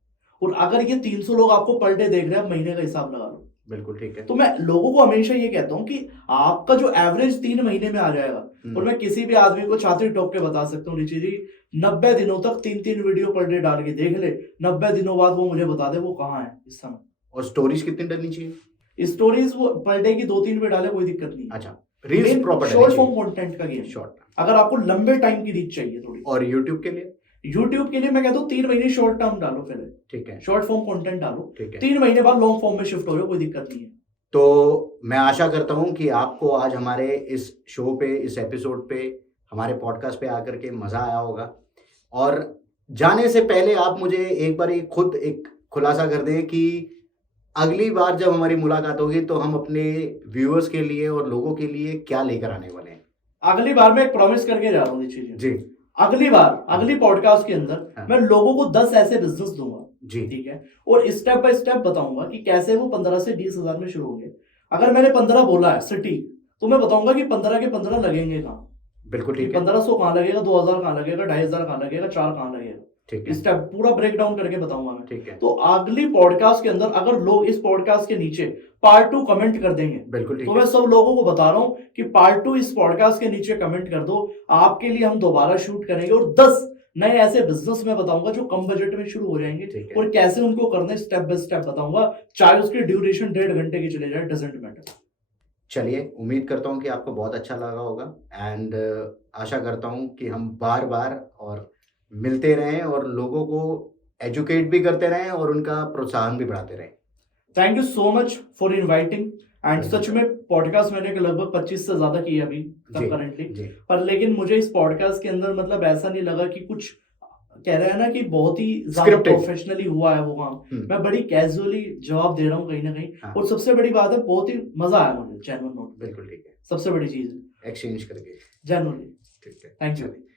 और अगर ये 300 लोग आपको पर डे देख रहे हैं, महीने का हिसाब लगा लो। बिल्कुल ठीक है। तो मैं लोगों को हमेशा ये कहता हूँ कि आपका जो एवरेज 3 महीने में आ जाएगा। और मैं किसी भी आदमी को छाती ठोक के बता सकता हूँ, ऋषि जी 90 दिनों तक 3-3 वीडियो पर डे डाल के देख ले, 90 दिनों बाद वो मुझे बता दे वो कहाँ है इस समय। और स्टोरीज कितनी डालनी चाहिए? स्टोरीज वो पर डे की 2-3 पे डाले, कोई दिक्कत नहीं। अच्छा, reels proper short form content का गेम, शॉर्ट। अगर आपको लंबे टाइम की रीच चाहिए थोड़ी। और यूट्यूब के लिए? यूट्यूब के लिए मैं कहता हूँ 3 महीने शॉर्ट टर्म डालो पहले, ठीक है, शॉर्ट फॉर्म कंटेंट डालो, ठीक है। 3 महीने बाद लॉन्ग फॉर्म में शिफ्ट हो जाओ, कोई दिक्कत नहीं है। तो मैं आशा करता हूं कि आपको आज हमारे इस शो पे, इस एपिसोड पे, हमारे पॉडकास्ट पे आकर के मज़ा आया होगा। और जाने से पहले आप मुझे एक बार खुद एक खुलासा कर दें कि अगली बार जब हमारी मुलाकात होगी तो हम अपने व्यूअर्स के लिए और लोगों के लिए क्या लेकर आने वाले हैं? अगली बार मैं एक प्रॉमिस करके जा रहा हूँ जी। अगली बार, अगली पॉडकास्ट के अंदर हाँ। मैं लोगों को 10 ऐसे बिजनेस दूंगा जी, ठीक है, और स्टेप बाय स्टेप बताऊंगा कि कैसे वो 15 से 20 हजार में शुरू होंगे। अगर मैंने 15 बोला है सिटी, तो मैं बताऊंगा कि 15 के 15 लगेंगे कहाँ। बिल्कुल ठीक है। 1500 कहाँ लगेगा, 2000 कहाँ लगेगा, 2500 कहाँ लगेगा, 4 कहाँ लगेगा, ठीक है, स्टेप पूरा ब्रेक डाउन करके बताऊंगा मैं। ठीक है। तो अगली पॉडकास्ट के अंदर अगर लोग इस पॉडकास्ट के नीचे पार्ट 2 कमेंट कर देंगे, बिल्कुल ठीक तो है। मैं सब लोगों को बता रहा हूं कि पार्ट 2 इस पॉडकास्ट के नीचे कमेंट कर दो, आपके लिए हम दोबारा शूट करेंगे। और 10 नए ऐसे बिजनेस मैं बताऊंगा जो कम बजट में शुरू हो जाएंगे, ठीक है। और कैसे उनको करना है स्टेप बाय स्टेप बताऊंगा, चाहे उसकी ड्यूरेशन 1.5 घंटे की चले जाए, डजेंट मैटर। चलिए, उम्मीद करता हूँ कि आपको बहुत अच्छा लगा होगा, एंड आशा करता हूँ कि हम बार बार और मिलते रहें और लोगों को एजुकेट भी करते रहें और उनका प्रोत्साहन भी बढ़ाते रहें। Thank you so much for inviting. And बिल्कुल। सच में पॉडकास्ट मैंने लगभग 25 से ज्यादा किए अभी तक जी, करंटली, जी, पर लेकिन मुझे इस पॉडकास्ट के अंदर मतलब ऐसा नहीं लगा कि कुछ कह रहे हैं ना कि बहुत ही ज्यादा Scripted। प्रोफेशनली हुआ है वो काम। मैं बड़ी कैजुअली जवाब दे रहा हूँ कहीं ना कहीं। हाँ। और सबसे बड़ी बात है, बहुत ही मजा आया मुझे जेन्युइन नोट। बिल्कुल ठीक है। सबसे बड़ी चीज एक्सचेंज करके। जेन्युइनली। ठीक है, थैंक यू। चलिए।